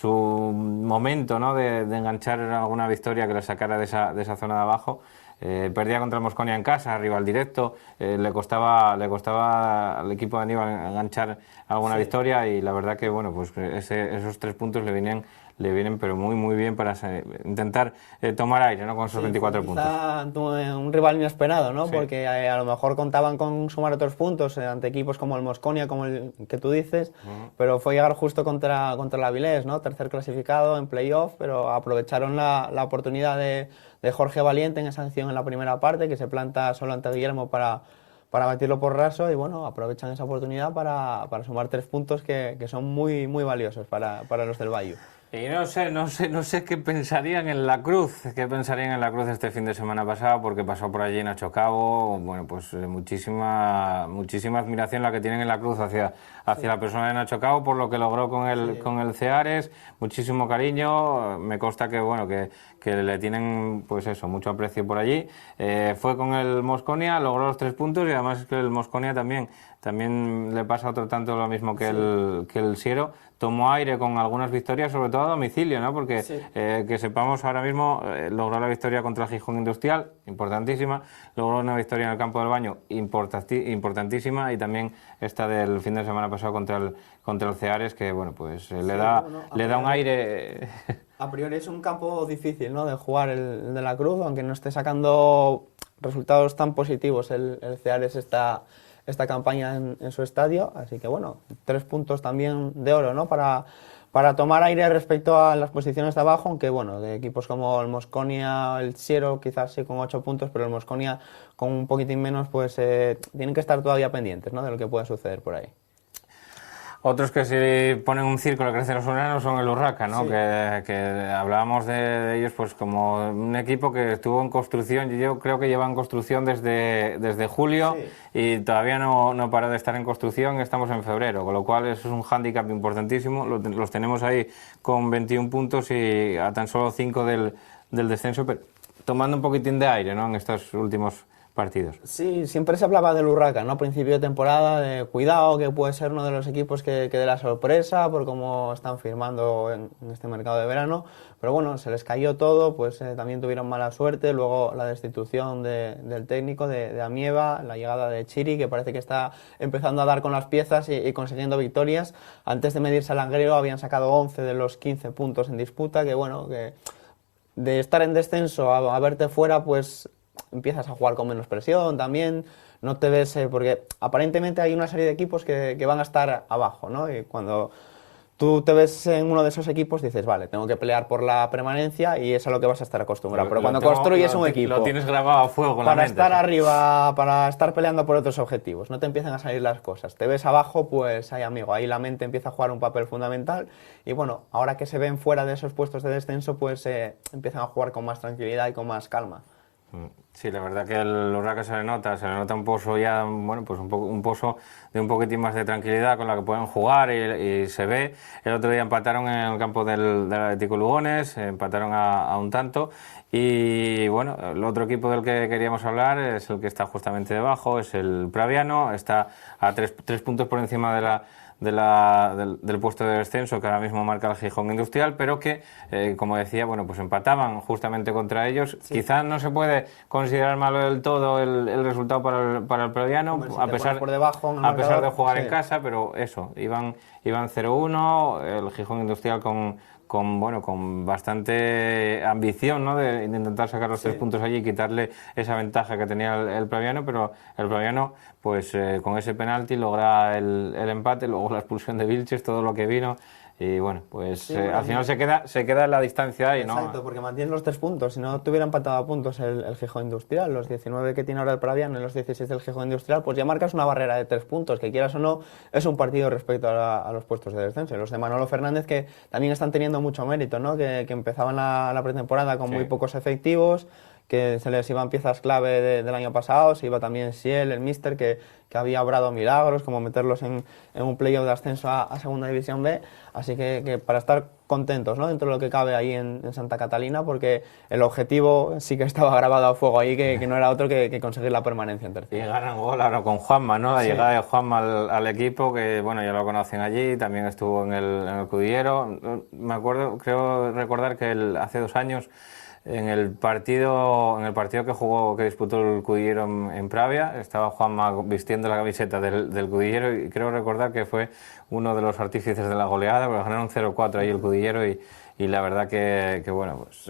momento, ¿no? de enganchar alguna victoria que le sacara de esa zona de abajo. Perdía contra el Mosconia en casa, rival directo, le costaba al equipo de Aníbal enganchar alguna victoria y la verdad que, bueno, pues esos 3 puntos le vienen pero muy muy bien para intentar tomar aire, ¿no? Con esos 24 puntos. Un rival inesperado, ¿no? Sí. Porque a lo mejor contaban con sumar otros puntos ante equipos como el Mosconia, como el que tú dices, pero fue llegar justo contra el Avilés, ¿no? Tercer clasificado en playoff, pero aprovecharon la oportunidad de Jorge Valiente en esa acción en la primera parte, que se planta solo ante Guillermo para batirlo por raso y bueno, aprovechan esa oportunidad para sumar 3 puntos que son muy, muy valiosos para los del Bayo. Y no sé qué pensarían en la Cruz, este fin de semana pasado, porque pasó por allí Nacho Cabo. Bueno, pues muchísima admiración la que tienen en la Cruz hacia la persona de Nacho Cabo por lo que logró con el Ceares, muchísimo cariño. Me consta que bueno que le tienen pues eso, mucho aprecio por allí. Fue con el Mosconia, logró los 3 puntos y además es que el Mosconia también le pasa otro tanto lo mismo que el Siero. Tomó aire con algunas victorias, sobre todo a domicilio, ¿no? Porque que sepamos ahora mismo, logró la victoria contra el Gijón Industrial, importantísima, logró una victoria en el Campo del Baño, importantísima, y también esta del fin de semana pasado contra el Ceares, que bueno, pues le da un aire. A priori es un campo difícil, ¿no? De jugar el de la Cruz, aunque no esté sacando resultados tan positivos el Ceares esta campaña en su estadio, así que bueno, 3 puntos también de oro, ¿no? Para tomar aire respecto a las posiciones de abajo, aunque bueno, de equipos como el Mosconia, el Siero, quizás sí con 8 puntos, pero el Mosconia con un poquitín menos, pues tienen que estar todavía pendientes, ¿no? De lo que pueda suceder por ahí. Otros que se ponen un círculo que crecen los urbanos son el Urraca, ¿no? Sí. Que hablábamos de ellos pues como un equipo que estuvo en construcción. Yo creo que lleva en construcción desde julio y todavía no paró de estar en construcción. Estamos en febrero, con lo cual eso es un hándicap importantísimo. Los tenemos ahí con 21 puntos y a tan solo 5 del descenso, pero tomando un poquitín de aire, ¿no? En estos últimos partidos. Sí, siempre se hablaba del Urraca, ¿no? A principio de temporada, de cuidado, que puede ser uno de los equipos que dé la sorpresa por cómo están firmando en este mercado de verano. Pero bueno, se les cayó todo, pues también tuvieron mala suerte. Luego la destitución del técnico, de Amieva, la llegada de Chiri, que parece que está empezando a dar con las piezas y consiguiendo victorias. Antes de medirse al Langreo habían sacado 11 de los 15 puntos en disputa, que bueno, que de estar en descenso a verte fuera, pues empiezas a jugar con menos presión también, no te ves, porque aparentemente hay una serie de equipos que van a estar abajo, ¿no? Y cuando tú te ves en uno de esos equipos dices, vale, tengo que pelear por la permanencia y es a lo que vas a estar acostumbrado. Pero cuando construyes un equipo... Lo tienes grabado a fuego con la mente. Para estar arriba, para estar peleando por otros objetivos, no te empiezan a salir las cosas. Te ves abajo, pues ahí, amigo, ahí la mente empieza a jugar un papel fundamental y bueno, ahora que se ven fuera de esos puestos de descenso, pues empiezan a jugar con más tranquilidad y con más calma. Sí, la verdad que el Urraca se le nota un pozo ya, bueno, pues un pozo de un poquitín más de tranquilidad con la que pueden jugar y se ve. El otro día empataron en el campo del Atlético Lugones, empataron a un tanto y bueno, el otro equipo del que queríamos hablar es el que está justamente debajo, es el Praviano, está a tres puntos por encima del puesto de descenso que ahora mismo marca el Gijón Industrial, pero que, como decía, bueno, pues empataban justamente contra ellos. Sí. Quizás no se puede considerar malo del todo el resultado para el Praviano, hombre, si a pesar de jugar en casa, pero eso, iban 0-1, el Gijón Industrial con bastante ambición, ¿no? de intentar sacar los 3 puntos allí y quitarle esa ventaja que tenía el Praviano, pero el Praviano pues con ese penalti logra el empate, luego la expulsión de Vilches, todo lo que vino y bueno, pues al final se queda en la distancia ahí, ¿no? Exacto, porque mantiene los 3 puntos. Si no tuviera empatado a puntos el Gijón Industrial, los 19 que tiene ahora el Praviano y los 16 del Gijón Industrial, pues ya marcas una barrera de 3 puntos, que quieras o no, es un partido respecto a los puestos de descenso. Y los de Manolo Fernández, que también están teniendo mucho mérito, ¿no? Que empezaban la pretemporada con muy pocos efectivos, que se les iban piezas clave del año pasado, se iba también Siel, el míster, que había obrado milagros, como meterlos en un playoff de ascenso a Segunda División B, así que para estar contentos, ¿no? Dentro de lo que cabe ahí en Santa Catalina, porque el objetivo sí que estaba grabado a fuego ahí, que no era otro que conseguir la permanencia en tercera. Y ganan gol ahora con Juanma, ¿no? La llegada de Juanma al equipo, que bueno, ya lo conocen allí, también estuvo en el Cudillero. Me acuerdo, creo recordar que hace 2 años en el partido que disputó el Cudillero en Pravia, estaba Juanma vistiendo la camiseta del Cudillero y creo recordar que fue uno de los artífices de la goleada, porque ganaron 0-4 ahí el Cudillero y la verdad que bueno, pues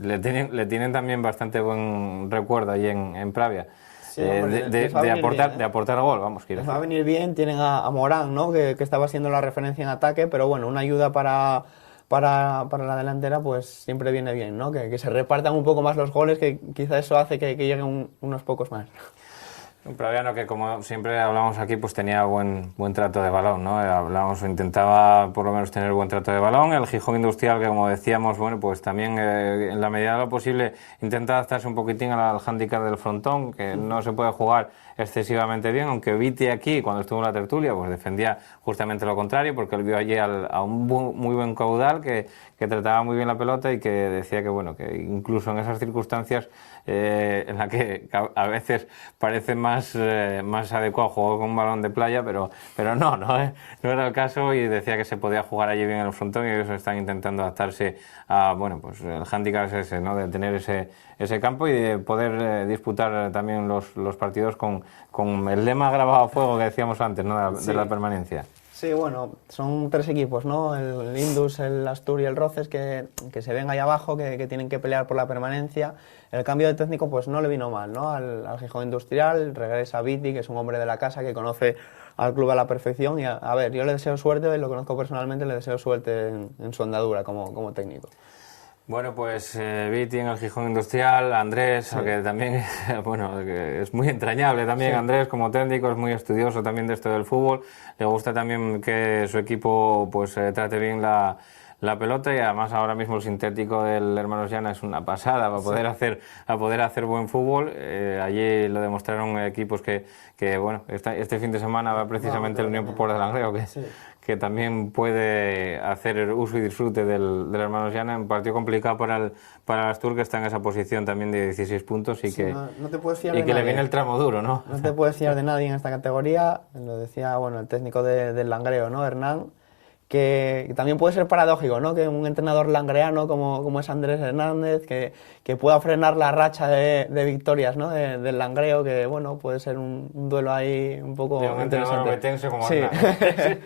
le tienen también bastante buen recuerdo ahí en Pravia. Sí, de aportar gol, vamos. Les va a venir bien, tienen a Morán, ¿no? que estaba siendo la referencia en ataque, pero bueno, una ayuda para la delantera pues siempre viene bien, ¿no? Que se repartan un poco más los goles, que quizá eso hace que lleguen unos pocos más. Un Praviano que, como siempre hablamos aquí, pues tenía buen trato de balón, ¿no? Intentaba por lo menos tener buen trato de balón. El Gijón Industrial, que como decíamos, bueno, pues también en la medida de lo posible intenta adaptarse un poquitín al hándicap del frontón, que no se puede jugar excesivamente bien, aunque Viti aquí, cuando estuvo en la tertulia, pues defendía justamente lo contrario, porque él vio allí a un muy buen caudal que trataba muy bien la pelota y que decía que, bueno, que incluso en esas circunstancias en la que a veces parece más adecuado jugar con un balón de playa, pero no era el caso, y decía que se podía jugar allí bien en el frontón, y ellos están intentando adaptarse a, bueno, pues el hándicap es ese, ¿no? De tener ese campo y de poder disputar también los partidos con el lema grabado a fuego que decíamos antes, ¿no? De la permanencia. Sí, bueno, son 3 equipos, ¿no? El Indus, el Astur y el Roces, que se ven ahí abajo, que tienen que pelear por la permanencia. El cambio de técnico pues no le vino mal, ¿no? Al Gijón Industrial regresa Viti, que es un hombre de la casa, que conoce al club a la perfección, y a ver, yo le deseo suerte, lo conozco personalmente, le deseo suerte en su andadura como técnico. Bueno, pues Viti en el Gijón Industrial, Andrés, que también bueno, que es muy entrañable también, Andrés como técnico, es muy estudioso también de esto del fútbol, le gusta también que su equipo pues trate bien la pelota, y además ahora mismo el sintético del Hermanos Llana es una pasada para poder hacer buen fútbol. Allí lo demostraron equipos que bueno, este fin de semana va precisamente el Unión Popular de Langreo, que también puede hacer uso y disfrute del hermano Llana, un partido complicado para el Astur, que está en esa posición también de 16 puntos y sí, que, no te puedes fiar de que nadie. Le viene el tramo duro, ¿no? No te puedes fiar de nadie en esta categoría, lo decía bueno, el técnico del Langreo, ¿no? Hernán, que también puede ser paradójico, ¿no? Que un entrenador langreano como es Andrés Hernández, que pueda frenar la racha de victorias, ¿no? Del Langreo, que bueno, puede ser un duelo ahí un poco de un interesante. obetense como sí. Hernán.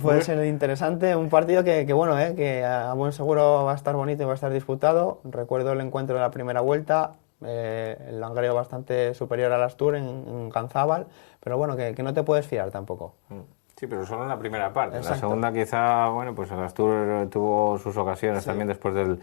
Puede ser interesante, un partido que bueno, que a buen seguro va a estar bonito y va a estar disputado. Recuerdo el encuentro de la primera vuelta, el Langreo bastante superior al Astur en Ganzábal, pero bueno, que no te puedes fiar tampoco. Sí, pero solo en la primera parte. Exacto. La segunda quizá, bueno, pues el Astur tuvo sus ocasiones también después del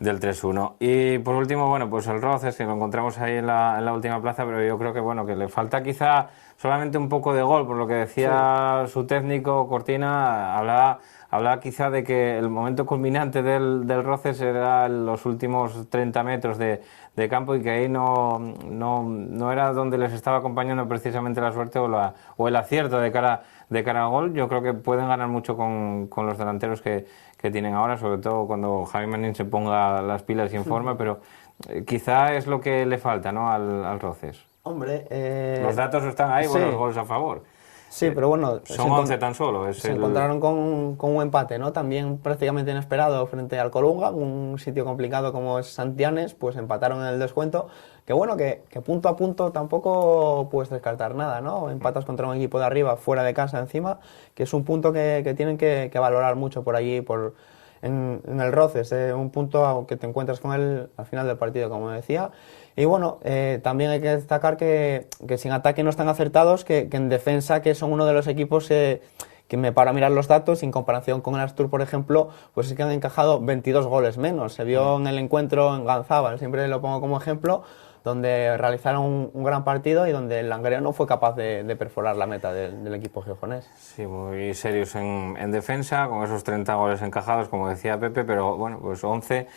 3-1. Y por último, bueno, pues el Roces, que lo encontramos ahí en la última plaza, pero yo creo que bueno, que le falta quizá solamente un poco de gol, por lo que decía su técnico Cortina, hablaba quizá de que el momento culminante del Roces era los últimos 30 metros de campo y que ahí no era donde les estaba acompañando precisamente la suerte o el acierto de cara al gol. Yo creo que pueden ganar mucho con los delanteros que tienen ahora, sobre todo cuando Javi Manín se ponga las pilas y en forma, pero quizá es lo que le falta, ¿no? al Roces. Hombre, los datos están ahí, bueno, los goles a favor. Sí, pero bueno... Son 11 tan solo. Se encontraron con un empate, ¿no? También prácticamente inesperado frente al Colunga, un sitio complicado como es Santianes, pues empataron en el descuento. Que bueno, que punto a punto tampoco puedes descartar nada, ¿no? Empatas contra un equipo de arriba, fuera de casa encima, que es un punto que tienen que valorar mucho por allí, en el Roces, un punto que te encuentras con él al final del partido, como decía. Y bueno, también hay que destacar que sin ataque no están acertados, que en defensa, que son uno de los equipos que me paro a mirar los datos, en comparación con el Astur, por ejemplo, pues es que han encajado 22 goles menos. Se vio en el encuentro en Ganzábal, siempre lo pongo como ejemplo, donde realizaron un gran partido y donde el Langreo no fue capaz de perforar la meta del equipo giojonés. Sí, muy serios en defensa, con esos 30 goles encajados, como decía Pepe, pero bueno, pues 11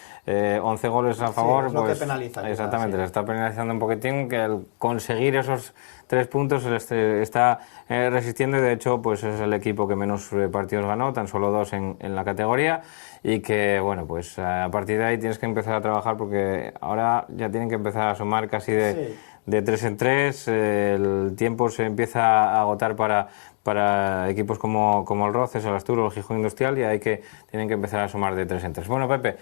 goles a favor. Sí, es lo pues, que penaliza. Exactamente, sí. Le está penalizando un poquitín, que al conseguir esos 3 puntos está resistiendo y de hecho pues es el equipo que menos partidos ganó, tan solo 2 en la categoría, y que bueno, pues a partir de ahí tienes que empezar a trabajar porque ahora ya tienen que empezar a sumar casi de 3 en 3, el tiempo se empieza a agotar para equipos como el Roces, el Astur o el Gijón Industrial, y tienen que empezar a sumar de 3 en 3. Bueno, Pepe,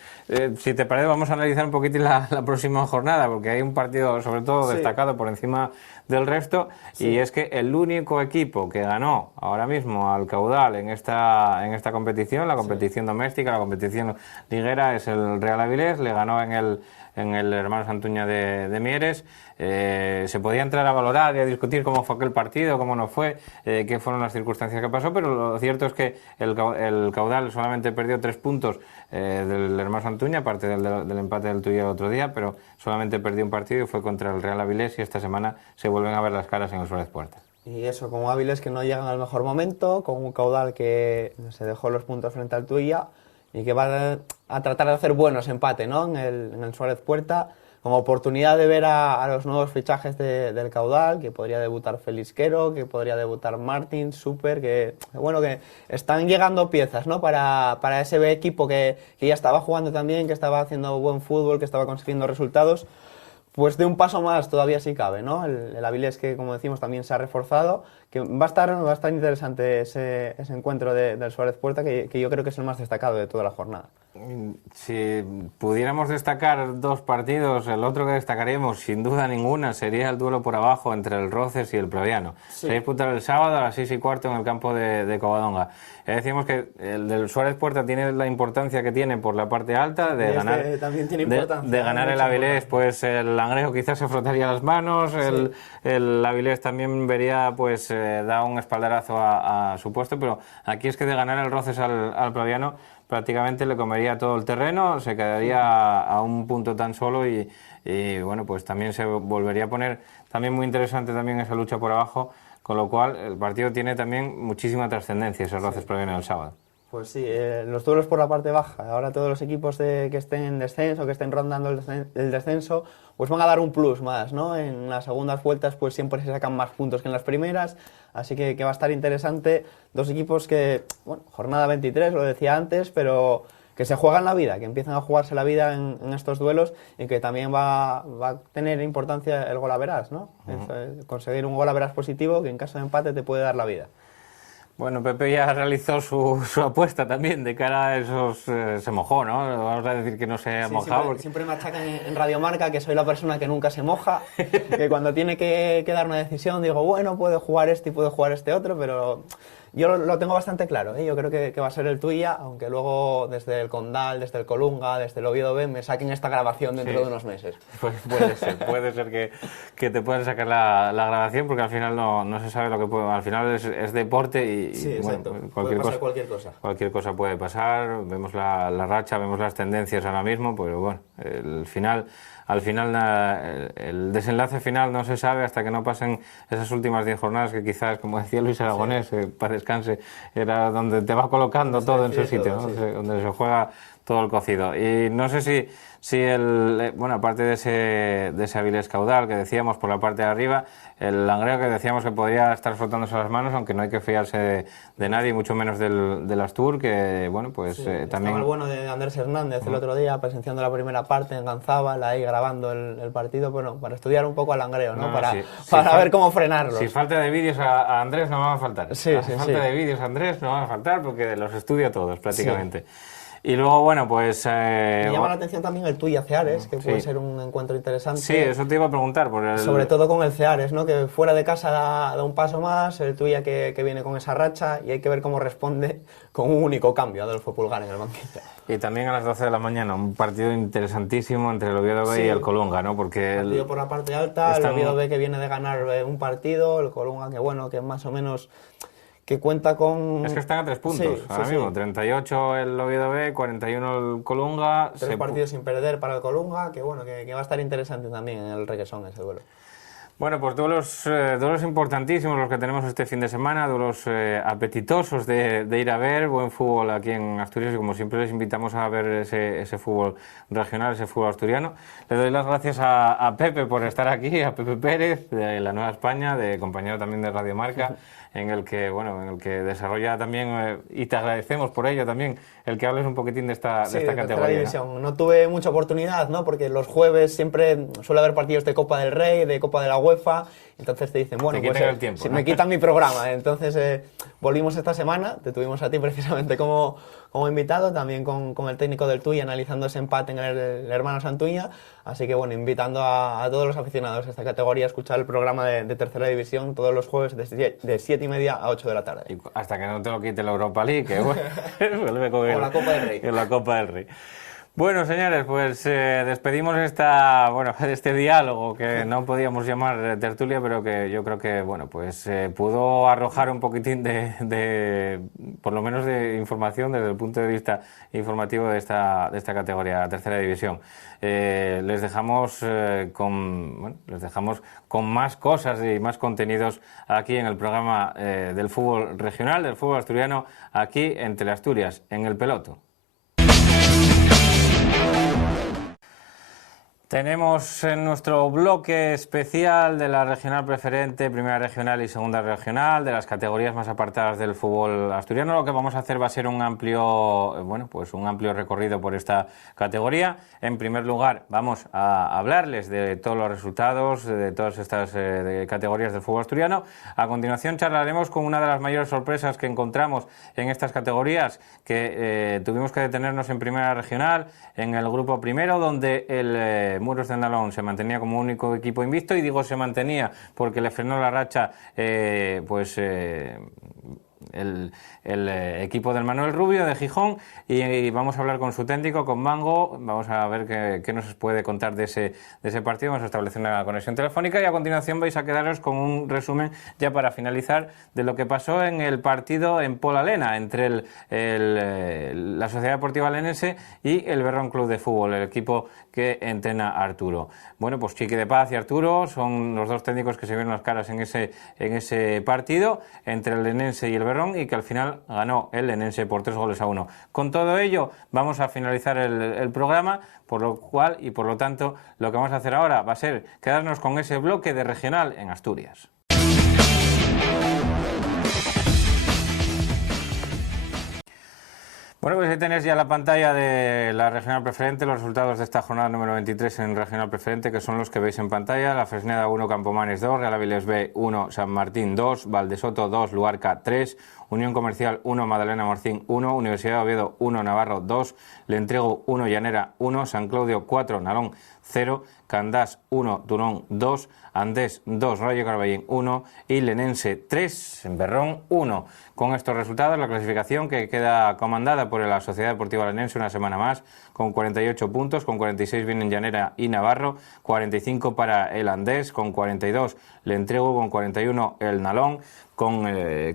si te parece vamos a analizar un poquitín la próxima jornada, porque hay un partido sobre todo destacado por encima del resto, y es que el único equipo que ganó ahora mismo al Caudal en esta competición, la competición doméstica, la competición liguera, es el Real Avilés. Le ganó en el Hermano Santuña de Mieres. Se podía entrar a valorar y a discutir cómo fue aquel partido, cómo no fue, qué fueron las circunstancias que pasó, pero lo cierto es que el Caudal solamente perdió 3 puntos del Hermano Santuña, aparte del empate del tuyo el otro día, pero solamente perdió un partido y fue contra el Real Avilés, y esta semana se vuelven a ver las caras en el Suárez Puerta. Y eso, con Avilés que no llegan al mejor momento, con un Caudal que se dejó los puntos frente al Tuya y que va a tratar de hacer buenos empates, ¿no? en el Suárez Puerta, con oportunidad de ver a los nuevos fichajes del Caudal, que podría debutar Felisquero, que podría debutar Martín, Super, que están llegando piezas, ¿no? para ese equipo que ya estaba jugando también, que estaba haciendo buen fútbol, que estaba consiguiendo resultados. Pues de un paso más todavía sí cabe, ¿no? El Avilés, que como decimos también se ha reforzado, que va a estar interesante ese encuentro del Suárez Puerta, que yo creo que es el más destacado de toda la jornada. Si pudiéramos destacar 2 partidos, el otro que destacaríamos sin duda ninguna sería el duelo por abajo entre el Roces y el Proviano. Se disputará el sábado a las 6:15 en el campo de Covadonga. Decimos que el del Suárez Puerta tiene la importancia que tiene por la parte alta de ganar. También tiene importancia, de ganar el Avilés, pues el Langreo quizás se frotaría las manos, el Avilés también vería, pues da un espaldarazo a su puesto, pero aquí es que de ganar el Roces al Proviano prácticamente le comería todo el terreno, se quedaría a un punto tan solo y bueno, pues también se volvería a poner también muy interesante también esa lucha por abajo, con lo cual el partido tiene también muchísima trascendencia ese Roces Proviano el sábado. Pues sí, los duelos por la parte baja. Ahora todos los equipos que estén en descenso, que estén rondando el descenso, pues van a dar un plus más, ¿no? En las segundas vueltas pues siempre se sacan más puntos que en las primeras, así que va a estar interesante. Dos equipos que, bueno, jornada 23, lo decía antes, pero que se juegan la vida, que empiezan a jugarse la vida en estos duelos y que también va a tener importancia el golaveras, ¿no? Conseguir un golaveras positivo que en caso de empate te puede dar la vida. Bueno, Pepe ya realizó su apuesta también de cara a esos... se mojó, ¿no? Vamos a decir que no se ha mojado. Siempre me achacan en Radio Marca que soy la persona que nunca se moja, que cuando tiene que dar una decisión digo, bueno, puedo jugar este y puedo jugar este otro, pero yo lo tengo bastante claro, ¿eh? Yo creo que va a ser el Tuya, aunque luego desde el Condal, desde el Colunga, desde el Oviedo B me saquen esta grabación dentro de unos meses. Pues puede ser que te puedan sacar la grabación, porque al final no se sabe lo que puede... Al final es deporte y sí, bueno, puede pasar cualquier cosa. Cualquier cosa puede pasar, vemos la racha, vemos las tendencias ahora mismo, pues bueno, al final el desenlace final no se sabe hasta que no pasen esas últimas 10 jornadas que quizás, como decía Luis Aragonés, para descanse, era donde te va colocando todo en su sitio, ¿no? Donde se juega todo el cocido. Y no sé si bueno, aparte de ese Avilés Caudal que decíamos por la parte de arriba, el Langreo que decíamos que podría estar frotándose las manos, aunque no hay que fiarse de nadie, mucho menos del Astur, que bueno, pues también... Estaba el bueno de Andrés Hernández el otro día, presenciando la primera parte en Ganzábal, ahí grabando el partido, bueno, para estudiar un poco al Langreo, ¿no? Para ver cómo frenarlo. Si falta de vídeos a Andrés no van a faltar. Falta de vídeos a Andrés no van a faltar porque los estudia todos prácticamente. Sí. Y luego, bueno, pues... Me llama la atención también el Tuya Ceares, que puede ser un encuentro interesante. Sí, eso te iba a preguntar. Sobre todo con el Ceares, ¿no? Que fuera de casa da un paso más, el Tuya que viene con esa racha, y hay que ver cómo responde con un único cambio, Adolfo Pulgar en el banquillo. Y también a las 12 de la mañana, un partido interesantísimo entre el Oviedo B y el Colunga, ¿no? Porque partido por la parte alta, el Oviedo B que viene de ganar un partido, el Colunga que, bueno, que más o menos... que cuenta con... Es que están a 3 puntos ahora mismo, 38 el Oviedo B, 41 el Colunga... 3 partidos sin perder para el Colunga, que bueno, que va a estar interesante también en el Requesón ese duelo. Bueno, pues duelos importantísimos los que tenemos este fin de semana, duelos apetitosos de ir a ver, buen fútbol aquí en Asturias y como siempre les invitamos a ver ese fútbol regional, ese fútbol asturiano. Le doy las gracias a Pepe por estar aquí, a Pepe Pérez de La Nueva España, de compañero también de Radio Marca, en el que desarrolla también, y te agradecemos por ello también, el que hables un poquitín de esta categoría. División. ¿No? Tuve mucha oportunidad, ¿no? Porque los jueves siempre suele haber partidos de Copa del Rey, de Copa de la UEFA, entonces te dicen, bueno, pues el tiempo, ¿no? Me quitan mi programa. Entonces volvimos esta semana, te tuvimos a ti precisamente como invitado, también con el técnico del Tuya analizando ese empate en el Hermano Santuña, así que bueno, invitando a todos los aficionados a esta categoría a escuchar el programa de Tercera División todos los jueves de 7:30 a 8 de la tarde. Y hasta que no te lo quite la Europa League, que bueno, vuelve con la Copa del Rey. En la Copa del Rey. Bueno, señores, pues despedimos este diálogo que no podíamos llamar tertulia, pero que yo creo que bueno, pues pudo arrojar un poquitín de por lo menos de información desde el punto de vista informativo de esta categoría, Tercera División. Les dejamos con más cosas y más contenidos aquí en el programa del fútbol regional, del fútbol asturiano, aquí en Teleasturias, en El Peloto. Tenemos en nuestro bloque especial de la regional preferente, primera regional y segunda regional, de las categorías más apartadas del fútbol asturiano. Lo que vamos a hacer va a ser un amplio recorrido por esta categoría. En primer lugar, vamos a hablarles de todos los resultados de todas estas categorías del fútbol asturiano. A continuación charlaremos con una de las mayores sorpresas que encontramos en estas categorías, que tuvimos que detenernos en primera regional, en el grupo primero, donde el Muros de Nalón se mantenía como único equipo invicto, y digo se mantenía porque le frenó la racha el equipo del Manuel Rubio de Gijón, y vamos a hablar con su técnico, con Mango. Vamos a ver qué nos puede contar de ese partido. Vamos a establecer una conexión telefónica y a continuación vais a quedaros con un resumen ya para finalizar de lo que pasó en el partido en Polalena entre la Sociedad Deportiva Alenense y el Berrón Club de Fútbol, el equipo que entrena Arturo. Bueno, pues Chiqui de Paz y Arturo son los dos técnicos que se vieron las caras en ese partido entre el Lenense y el Berrón, y que al final ganó el Lenense por 3-1. Con todo ello vamos a finalizar el programa, por lo cual y por lo tanto lo que vamos a hacer ahora va a ser quedarnos con ese bloque de regional en Asturias. Bueno, pues ahí tenéis ya la pantalla de la Regional Preferente, los resultados de esta jornada número 23 en Regional Preferente, que son los que veis en pantalla. La Fresneda 1, Campomanes 2, Real Avilés B 1, San Martín 2, Valdesoto 2, Luarca 3, Unión Comercial 1, Madalena Morcín 1, Universidad de Oviedo 1, Navarro 2, Lentrego 1, Llanera 1, San Claudio 4, Nalón 0, Candás 1, Turón 2, Andés 2, Rayo Carballín 1 y Lenense 3, Berrón 1. Con estos resultados, la clasificación que queda comandada por la Sociedad Deportiva Lenense una semana más, con 48 puntos, con 46 vienen Llanera y Navarro, 45 para el Andés, con 42 Lentrego, con 41 el Nalón, con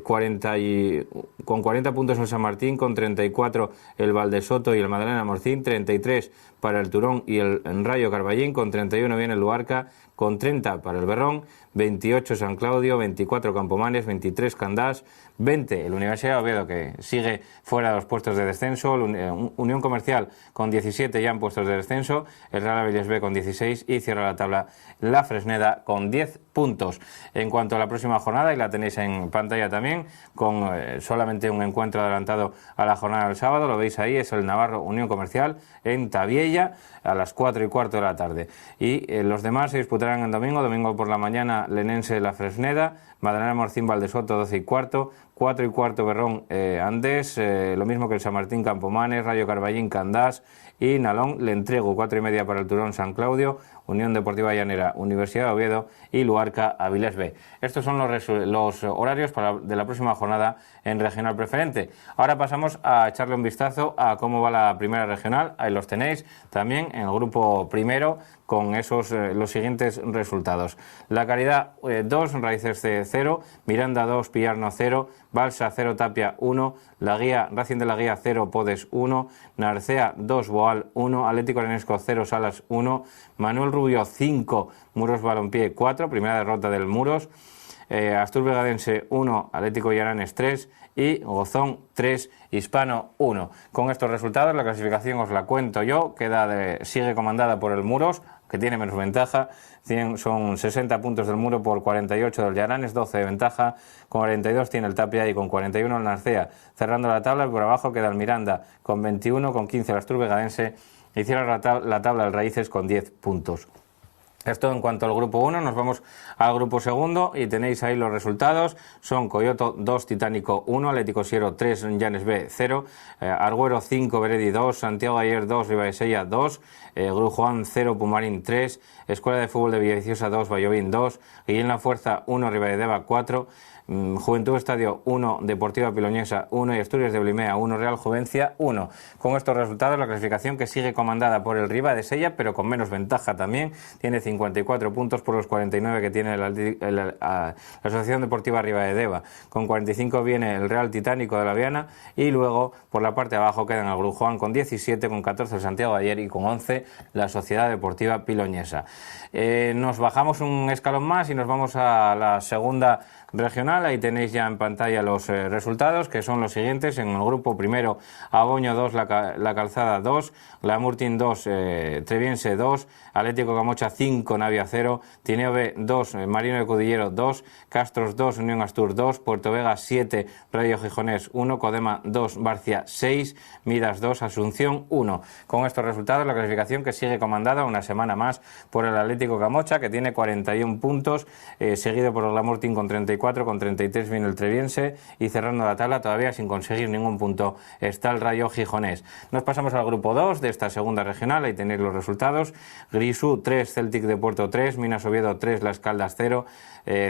40 puntos el San Martín, con 34 el Valdesoto y el Madalena Morcín, 33 para el Turón y el Rayo Carballín, con 31 viene el Luarca, con 30 para el Berrón, 28 San Claudio, 24 Campomanes, 23 Candás, 20 el Universidad de Oviedo, que sigue fuera de los puestos de descenso, Unión Comercial con 17 ya en puestos de descenso, el Real Avilés B con 16 y cierra la tabla la Fresneda con 10 puntos. En cuanto a la próxima jornada, y la tenéis en pantalla también, con solamente un encuentro adelantado a la jornada del sábado, lo veis ahí, es el Navarro Unión Comercial en Tabiella a las 4:15 de la tarde. Y los demás se disputarán el domingo por la mañana Lenense La Fresneda, Madalena Morcín Valdesoto 12:15, 4:15 Berrón Andés, lo mismo que el San Martín Campomanes, Rayo Carballín Candás y Nalón Lentrego, 4:30 para el Turón San Claudio, Unión Deportiva Llanera, Universidad de Oviedo y Luarca Avilés B. Estos son los horarios de la próxima jornada en Regional Preferente. Ahora pasamos a echarle un vistazo a cómo va la primera regional. Ahí los tenéis también en el grupo primero con los siguientes resultados. La Caridad 2, Raíces C 0, Miranda 2, Pillarno 0, Balsa 0, Tapia 1, La Guía, Racing de la Guía 0, Podes 1, Narcea 2, Boal 1, Atlético Arenesco 0, Salas 1, Manuel Rubio 5, Muros Balompié 4, primera derrota del Muros, Astur Vegadense 1, Atlético Llaranes 3 y Gozón 3, Hispano 1. Con estos resultados la clasificación os la cuento yo, sigue comandada por el Muros, que tiene menos ventaja, son 60 puntos del Muro por 48 del Llaranes, 12 de ventaja, con 42 tiene el Tapia y con 41 el Narcea. Cerrando la tabla, por abajo queda el Miranda con 21, con 15 el Astur Vegadense y cierra la tabla el Raíces con 10 puntos. Esto en cuanto al grupo 1, nos vamos al grupo segundo y tenéis ahí los resultados. Son Coyoto 2, Titánico 1, Atlético Siero 3, Llanes B 0, Argüero 5, Beredi 2, Santiago Ayer 2, Ribadesella 2, Grujuan 0, Pumarín 3, Escuela de Fútbol de Villaviciosa 2, Vallovín 2, Guillén La Fuerza 1, Ribadedeva 4, Juventud Estadio 1, Deportiva Piloñesa 1 y Asturias de Blimea 1, Real Juvencia 1. Con estos resultados la clasificación que sigue comandada por el Ribadesella, pero con menos ventaja también, tiene 54 puntos por los 49 que tiene la Asociación Deportiva Ribadedeva. Con 45 viene el Real Titánico de la Viana y luego por la parte de abajo quedan el Grujuan con 17, con 14 el Santiago Ayer y con 11 la Sociedad Deportiva Piloñesa. Nos bajamos un escalón más y nos vamos a la segunda regional. Ahí tenéis ya en pantalla los resultados, que son los siguientes. En el grupo primero, Aboño 2, La Calzada 2, Glamurtin 2, Treviense 2, Atlético Camocha 5, Navia 0, Tineo B 2, Marino de Cudillero 2, Castros 2, Unión Astur 2, Puerto Vega 7, Radio Gijonés 1, Codema 2, Barcia 6, Midas 2, Asunción 1. Con estos resultados la clasificación que sigue comandada una semana más por el Atlético Camocha, que tiene 41 puntos, seguido por el Glamurtin con 34, con 33 viene el Treviense y cerrando la tabla todavía sin conseguir ningún punto está el Rayo Gijonés. Nos pasamos al grupo 2 de esta segunda regional, ahí tenéis los resultados. Grisú 3, Celtic de Puerto 3, Minas Oviedo 3, Las Caldas 0,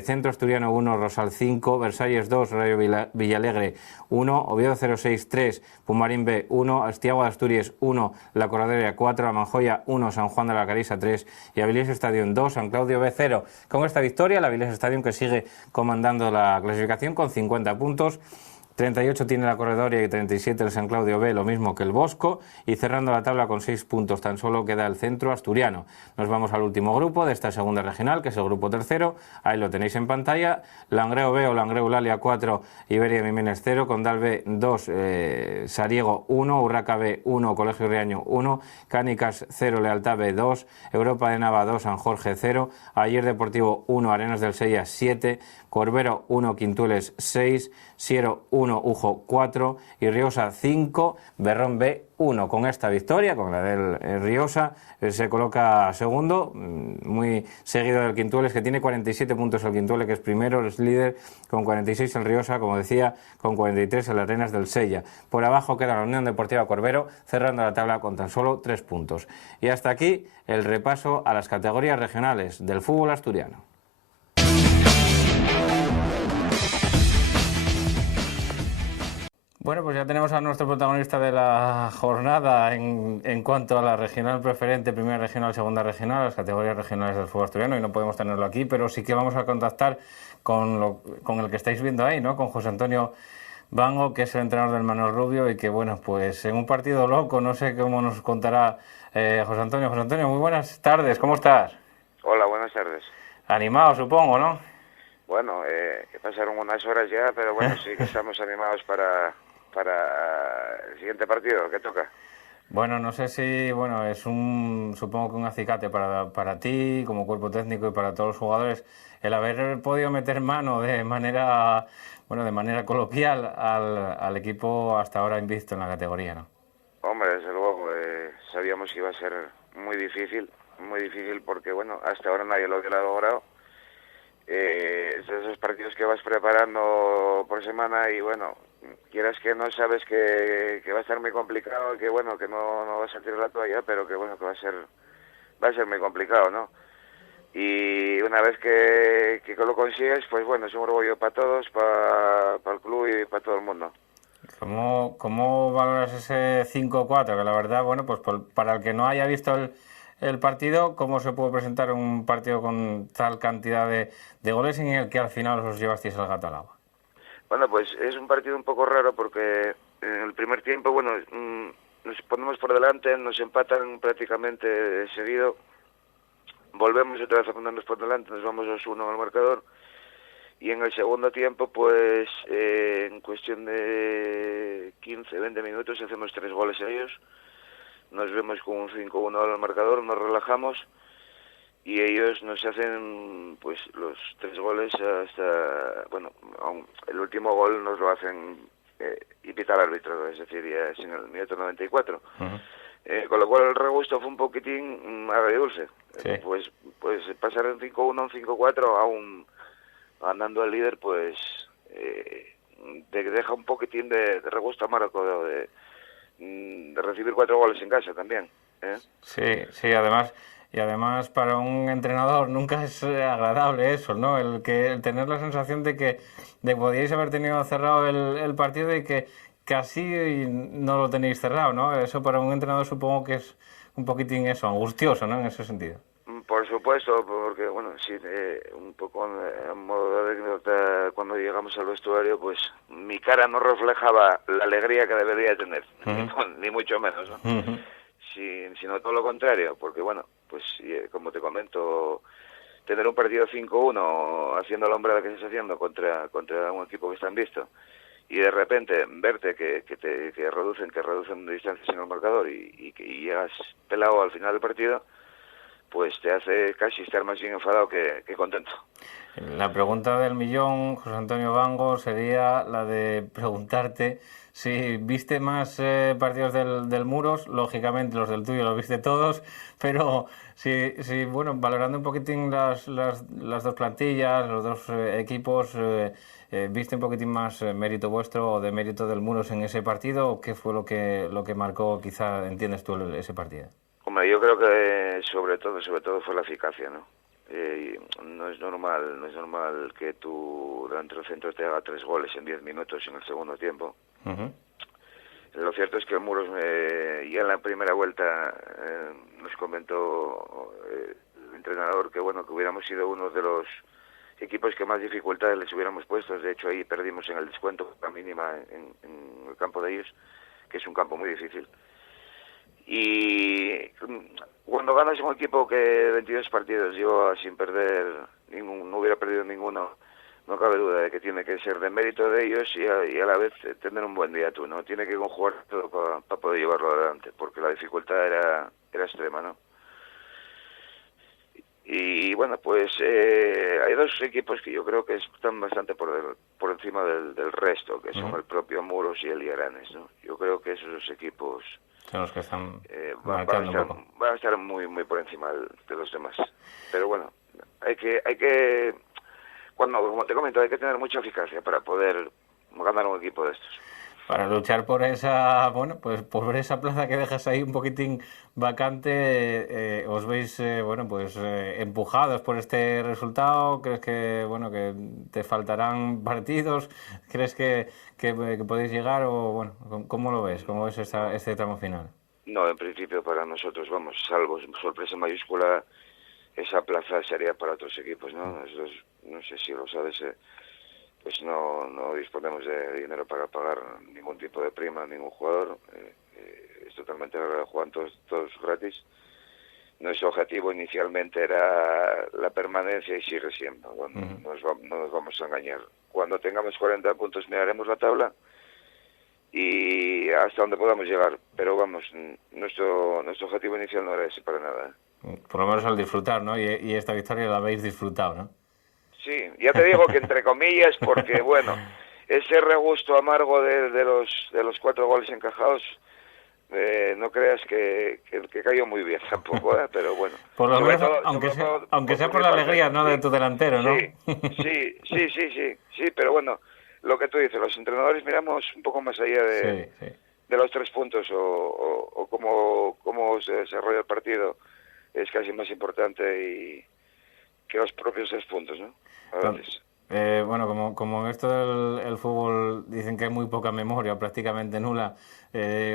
Centro Asturiano 1, Rosal 5, Versalles 2, Rayo Villalegre 1, Oviedo 06 3, Pumarín B 1, Astiago de Asturias 1, La Corraderia 4, La Manjoya 1, San Juan de la Carisa 3 y Avilés Stadium 2, San Claudio B 0. Con esta victoria, la Avilés Stadium que sigue comandando la clasificación con 50 puntos. 38 tiene la Corredoria y 37 el San Claudio B, lo mismo que el Bosco, y cerrando la tabla con 6 puntos tan solo queda el Centro Asturiano. Nos vamos al último grupo de esta segunda regional, que es el grupo tercero, ahí lo tenéis en pantalla, Langreo B o Langreo Eulalia 4, Iberia Mimenes 0, Condal B 2, Sariego 1, Urraca B 1, Colegio Riaño 1, Cánicas 0, Lealtad B 2, Europa de Nava 2, San Jorge 0, Ayer Deportivo 1, Arenas del Sella 7, Corbero 1, Quintueles 6, Siero 1, Ujo 4 y Riosa 5, Berrón B 1. Con esta victoria, con la del Riosa, se coloca segundo, muy seguido del Quintueles, que tiene 47 puntos el Quintuele, que es primero, es líder, con 46 el Riosa, como decía, con 43 el Arenas del Sella. Por abajo queda la Unión Deportiva Corbero, cerrando la tabla con tan solo 3 puntos. Y hasta aquí el repaso a las categorías regionales del fútbol asturiano. Bueno, pues ya tenemos a nuestro protagonista de la jornada en cuanto a la regional preferente, primera regional, segunda regional, las categorías regionales del fútbol asturiano, y no podemos tenerlo aquí, pero sí que vamos a contactar con el que estáis viendo ahí, ¿no? Con José Antonio Vango, que es el entrenador del Manuel Rubio, y que, bueno, pues en un partido loco, no sé cómo nos contará José Antonio. José Antonio, muy buenas tardes, ¿cómo estás? Hola, buenas tardes. Animado, supongo, ¿no? Bueno, que pasaron unas horas ya, pero bueno, sí que estamos animados para el siguiente partido que toca. Bueno, no sé si, bueno, es supongo que un acicate para ti como cuerpo técnico y para todos los jugadores el haber podido meter mano de manera coloquial al equipo hasta ahora invicto en la categoría, ¿no? Hombre, desde luego, sabíamos que iba a ser muy difícil porque, bueno, hasta ahora nadie lo había logrado. Es de esos partidos que vas preparando por semana y, bueno, quieras que no, sabes que va a estar muy complicado, que bueno, que no vas a tirar la toalla, pero que bueno, que va a ser muy complicado, ¿no? Y una vez que lo consigues, pues bueno, es un orgullo para todos, para el club y para todo el mundo. ¿Cómo valoras ese 5-4? Que la verdad, bueno, pues para el que no haya visto el partido, ¿cómo se puede presentar un partido con tal cantidad de goles en el que al final os llevasteis el gato al agua? Bueno, pues es un partido un poco raro porque en el primer tiempo, bueno, nos ponemos por delante, nos empatan prácticamente seguido, volvemos otra vez a ponernos por delante, nos vamos 2-1 al marcador, y en el segundo tiempo, pues en cuestión de 15-20 minutos hacemos 3 goles a ellos, nos vemos con un 5-1 al marcador, nos relajamos y ellos nos hacen pues los 3 goles hasta, bueno, el último gol nos lo hacen y pita el árbitro, es decir, ya es en el minuto 94. Uh-huh. Con lo cual el regusto fue un poquitín agridulce. Sí. Pues pasar de un 5-1 a un 5-4 aún andando al líder, pues te deja un poquitín de regusto amargo de recibir 4 goles en casa también. Sí, además para un entrenador nunca es agradable eso, ¿no? El tener la sensación de que podíais haber tenido cerrado el partido y que casi no lo tenéis cerrado, ¿no? Eso para un entrenador supongo que es un poquitín eso, angustioso, ¿no? En ese sentido. Por supuesto, porque, bueno, sí, un poco a modo de anécdota, cuando llegamos al vestuario, pues mi cara no reflejaba la alegría que debería tener, uh-huh. ni mucho menos, ¿no? Uh-huh. Sino todo lo contrario, porque, bueno, pues como te comento, tener un partido 5-1 haciendo la hombrada que estás haciendo contra un equipo que está en visto, y de repente verte que reducen distancias en el marcador y que llegas pelado al final del partido, pues te hace casi estar más bien enfadado que contento. La pregunta del millón, José Antonio Vango, sería la de preguntarte si viste más partidos del Muros. Lógicamente los del tuyo los viste todos, pero si bueno, valorando un poquitín las dos plantillas, los dos equipos, ¿viste un poquitín más mérito vuestro o de mérito del Muros en ese partido? ¿O qué fue lo que marcó, quizá, entiendes tú, ese partido? Hombre, yo creo que sobre todo fue la eficacia, ¿no? No es normal que tu delantero centro te haga 3 goles en 10 minutos en el segundo tiempo. Uh-huh. Lo cierto es que el Muros ya en la primera vuelta nos comentó el entrenador que, bueno, que hubiéramos sido uno de los equipos que más dificultades les hubiéramos puesto. De hecho, ahí perdimos en el descuento, la mínima, en el campo de ellos, que es un campo muy difícil. Y cuando ganas un equipo que 22 partidos lleva sin perder no hubiera perdido ninguno, no cabe duda de que tiene que ser de mérito de ellos y a la vez tener un buen día tú, ¿no? Tiene que conjugar todo para poder llevarlo adelante, porque la dificultad era extrema, ¿no? Y bueno, pues hay dos equipos que yo creo que están bastante por encima del resto, que son el propio Muros y el Liaranes, ¿no? Yo creo que esos dos equipos son los que están van a estar muy muy por encima de los demás. Pero bueno, hay que como te comento, hay que tener mucha eficacia para poder ganar un equipo de estos. Para luchar por esa, pues por esa plaza que dejas ahí un poquitín vacante, os veis, empujados por este resultado. ¿Crees que, que te faltarán partidos? ¿Crees que podéis llegar o, cómo lo ves? ¿Cómo ves este tramo final? No, en principio para nosotros, salvo sorpresa mayúscula, esa plaza sería para otros equipos, ¿no? No sé si lo sabes, pues no disponemos de dinero para pagar ningún tipo de prima a ningún jugador. Es totalmente legal, juegan todos gratis. Nuestro objetivo inicialmente era la permanencia y sigue siendo. Bueno, no nos vamos a engañar. Cuando tengamos 40 puntos miraremos la tabla y hasta donde podamos llegar. Pero nuestro objetivo inicial no era ese para nada. Por lo menos al disfrutar, ¿no? Y esta victoria la habéis disfrutado, ¿no? Sí, ya te digo que entre comillas, porque ese regusto amargo de los 4 goles encajados, no creas que cayó muy bien tampoco, pero bueno. Por lo menos, aunque sea por la alegría, ¿no? De tu delantero, ¿no? Sí, pero bueno, lo que tú dices, los entrenadores miramos un poco más allá de los 3 puntos o cómo se desarrolla el partido, es casi más importante que los propios 6 puntos, ¿no? Como en esto del fútbol dicen que hay muy poca memoria, prácticamente nula,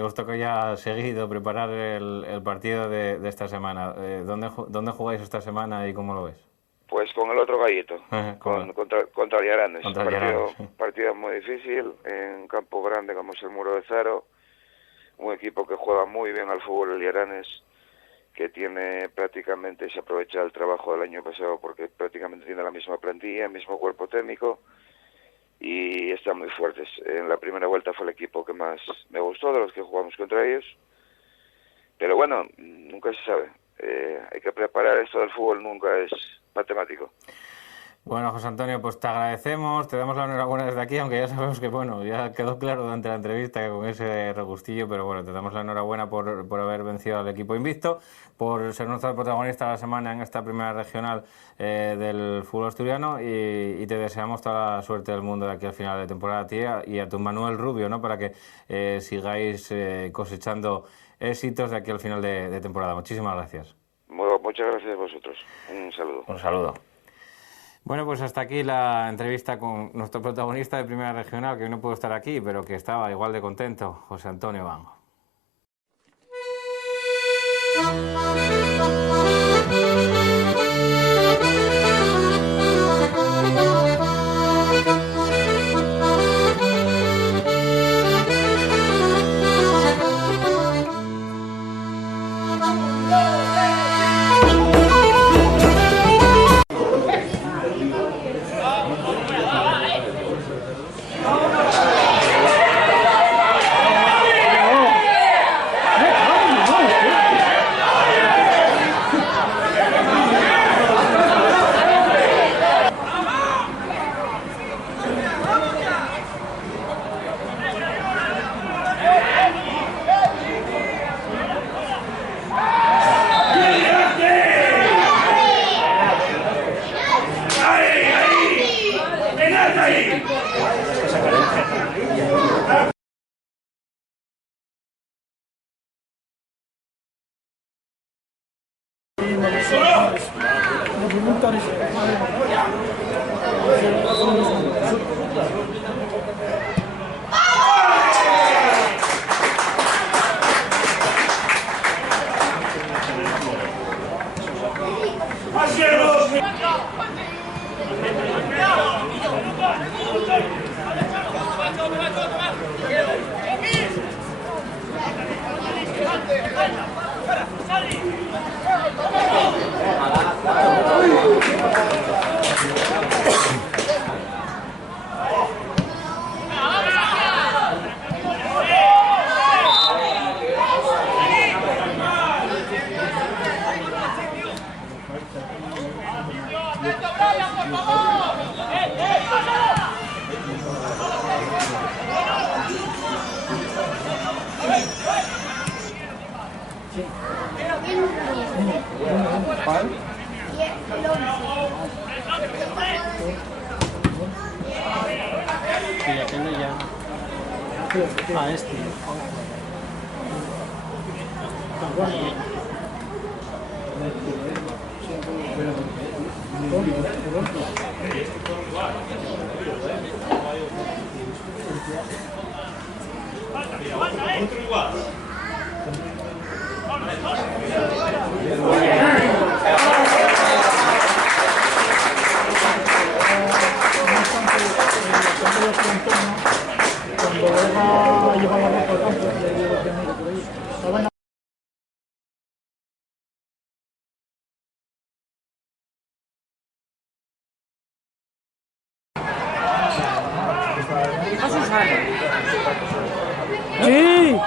os toca ya seguido preparar el partido de esta semana. ¿Dónde jugáis esta semana y cómo lo ves? Pues con el otro gallito, contra Liaranes. Partido muy difícil, en un campo grande como es el Muro de Zaro, un equipo que juega muy bien al fútbol, el Liaranes, que se aprovecha el trabajo del año pasado porque prácticamente tiene la misma plantilla, el mismo cuerpo técnico y están muy fuertes. En la primera vuelta fue el equipo que más me gustó de los que jugamos contra ellos, pero nunca se sabe. Hay que preparar, esto del fútbol nunca es matemático. Bueno, José Antonio, pues te agradecemos, te damos la enhorabuena desde aquí, aunque ya sabemos que, ya quedó claro durante la entrevista que con ese regustillo, pero te damos la enhorabuena por haber vencido al equipo invicto, por ser nuestro protagonista de la semana en esta primera regional del fútbol asturiano y te deseamos toda la suerte del mundo de aquí al final de temporada a ti y a tu Manuel Rubio, ¿no? Para que sigáis cosechando éxitos de aquí al final de temporada. Muchísimas gracias. Bueno, muchas gracias a vosotros. Un saludo. Un saludo. Bueno, pues hasta aquí la entrevista con nuestro protagonista de Primera Regional, que hoy no pudo estar aquí, pero que estaba igual de contento, José Antonio Bango. ¿Cuál? Sí, aquel ya. Ah, este. Cuando va a llevar la ropa al campo, le digo que mira por ahí. ¡Sí!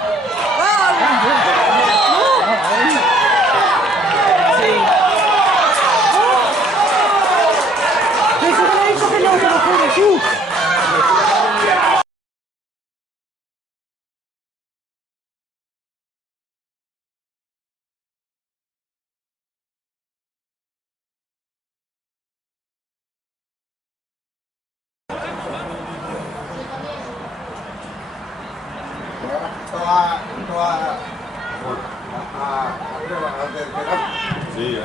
Sí,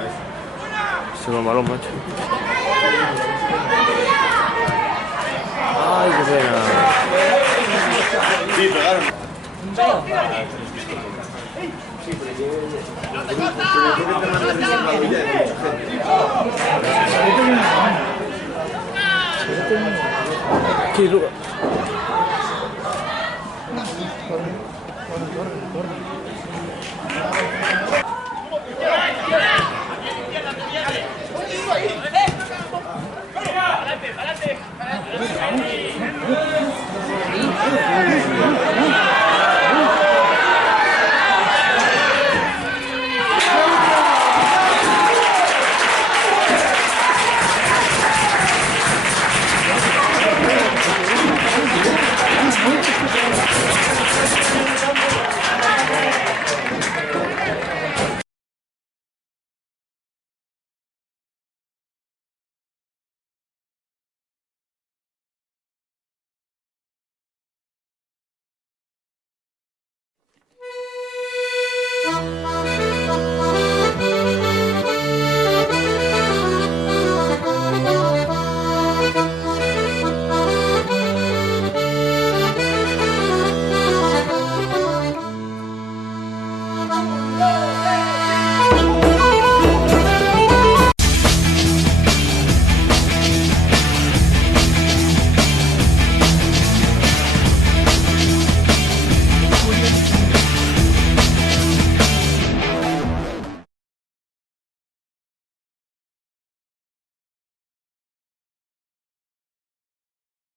Se me maló, macho. Ay, qué pena. sí, pegaron. Qué duro.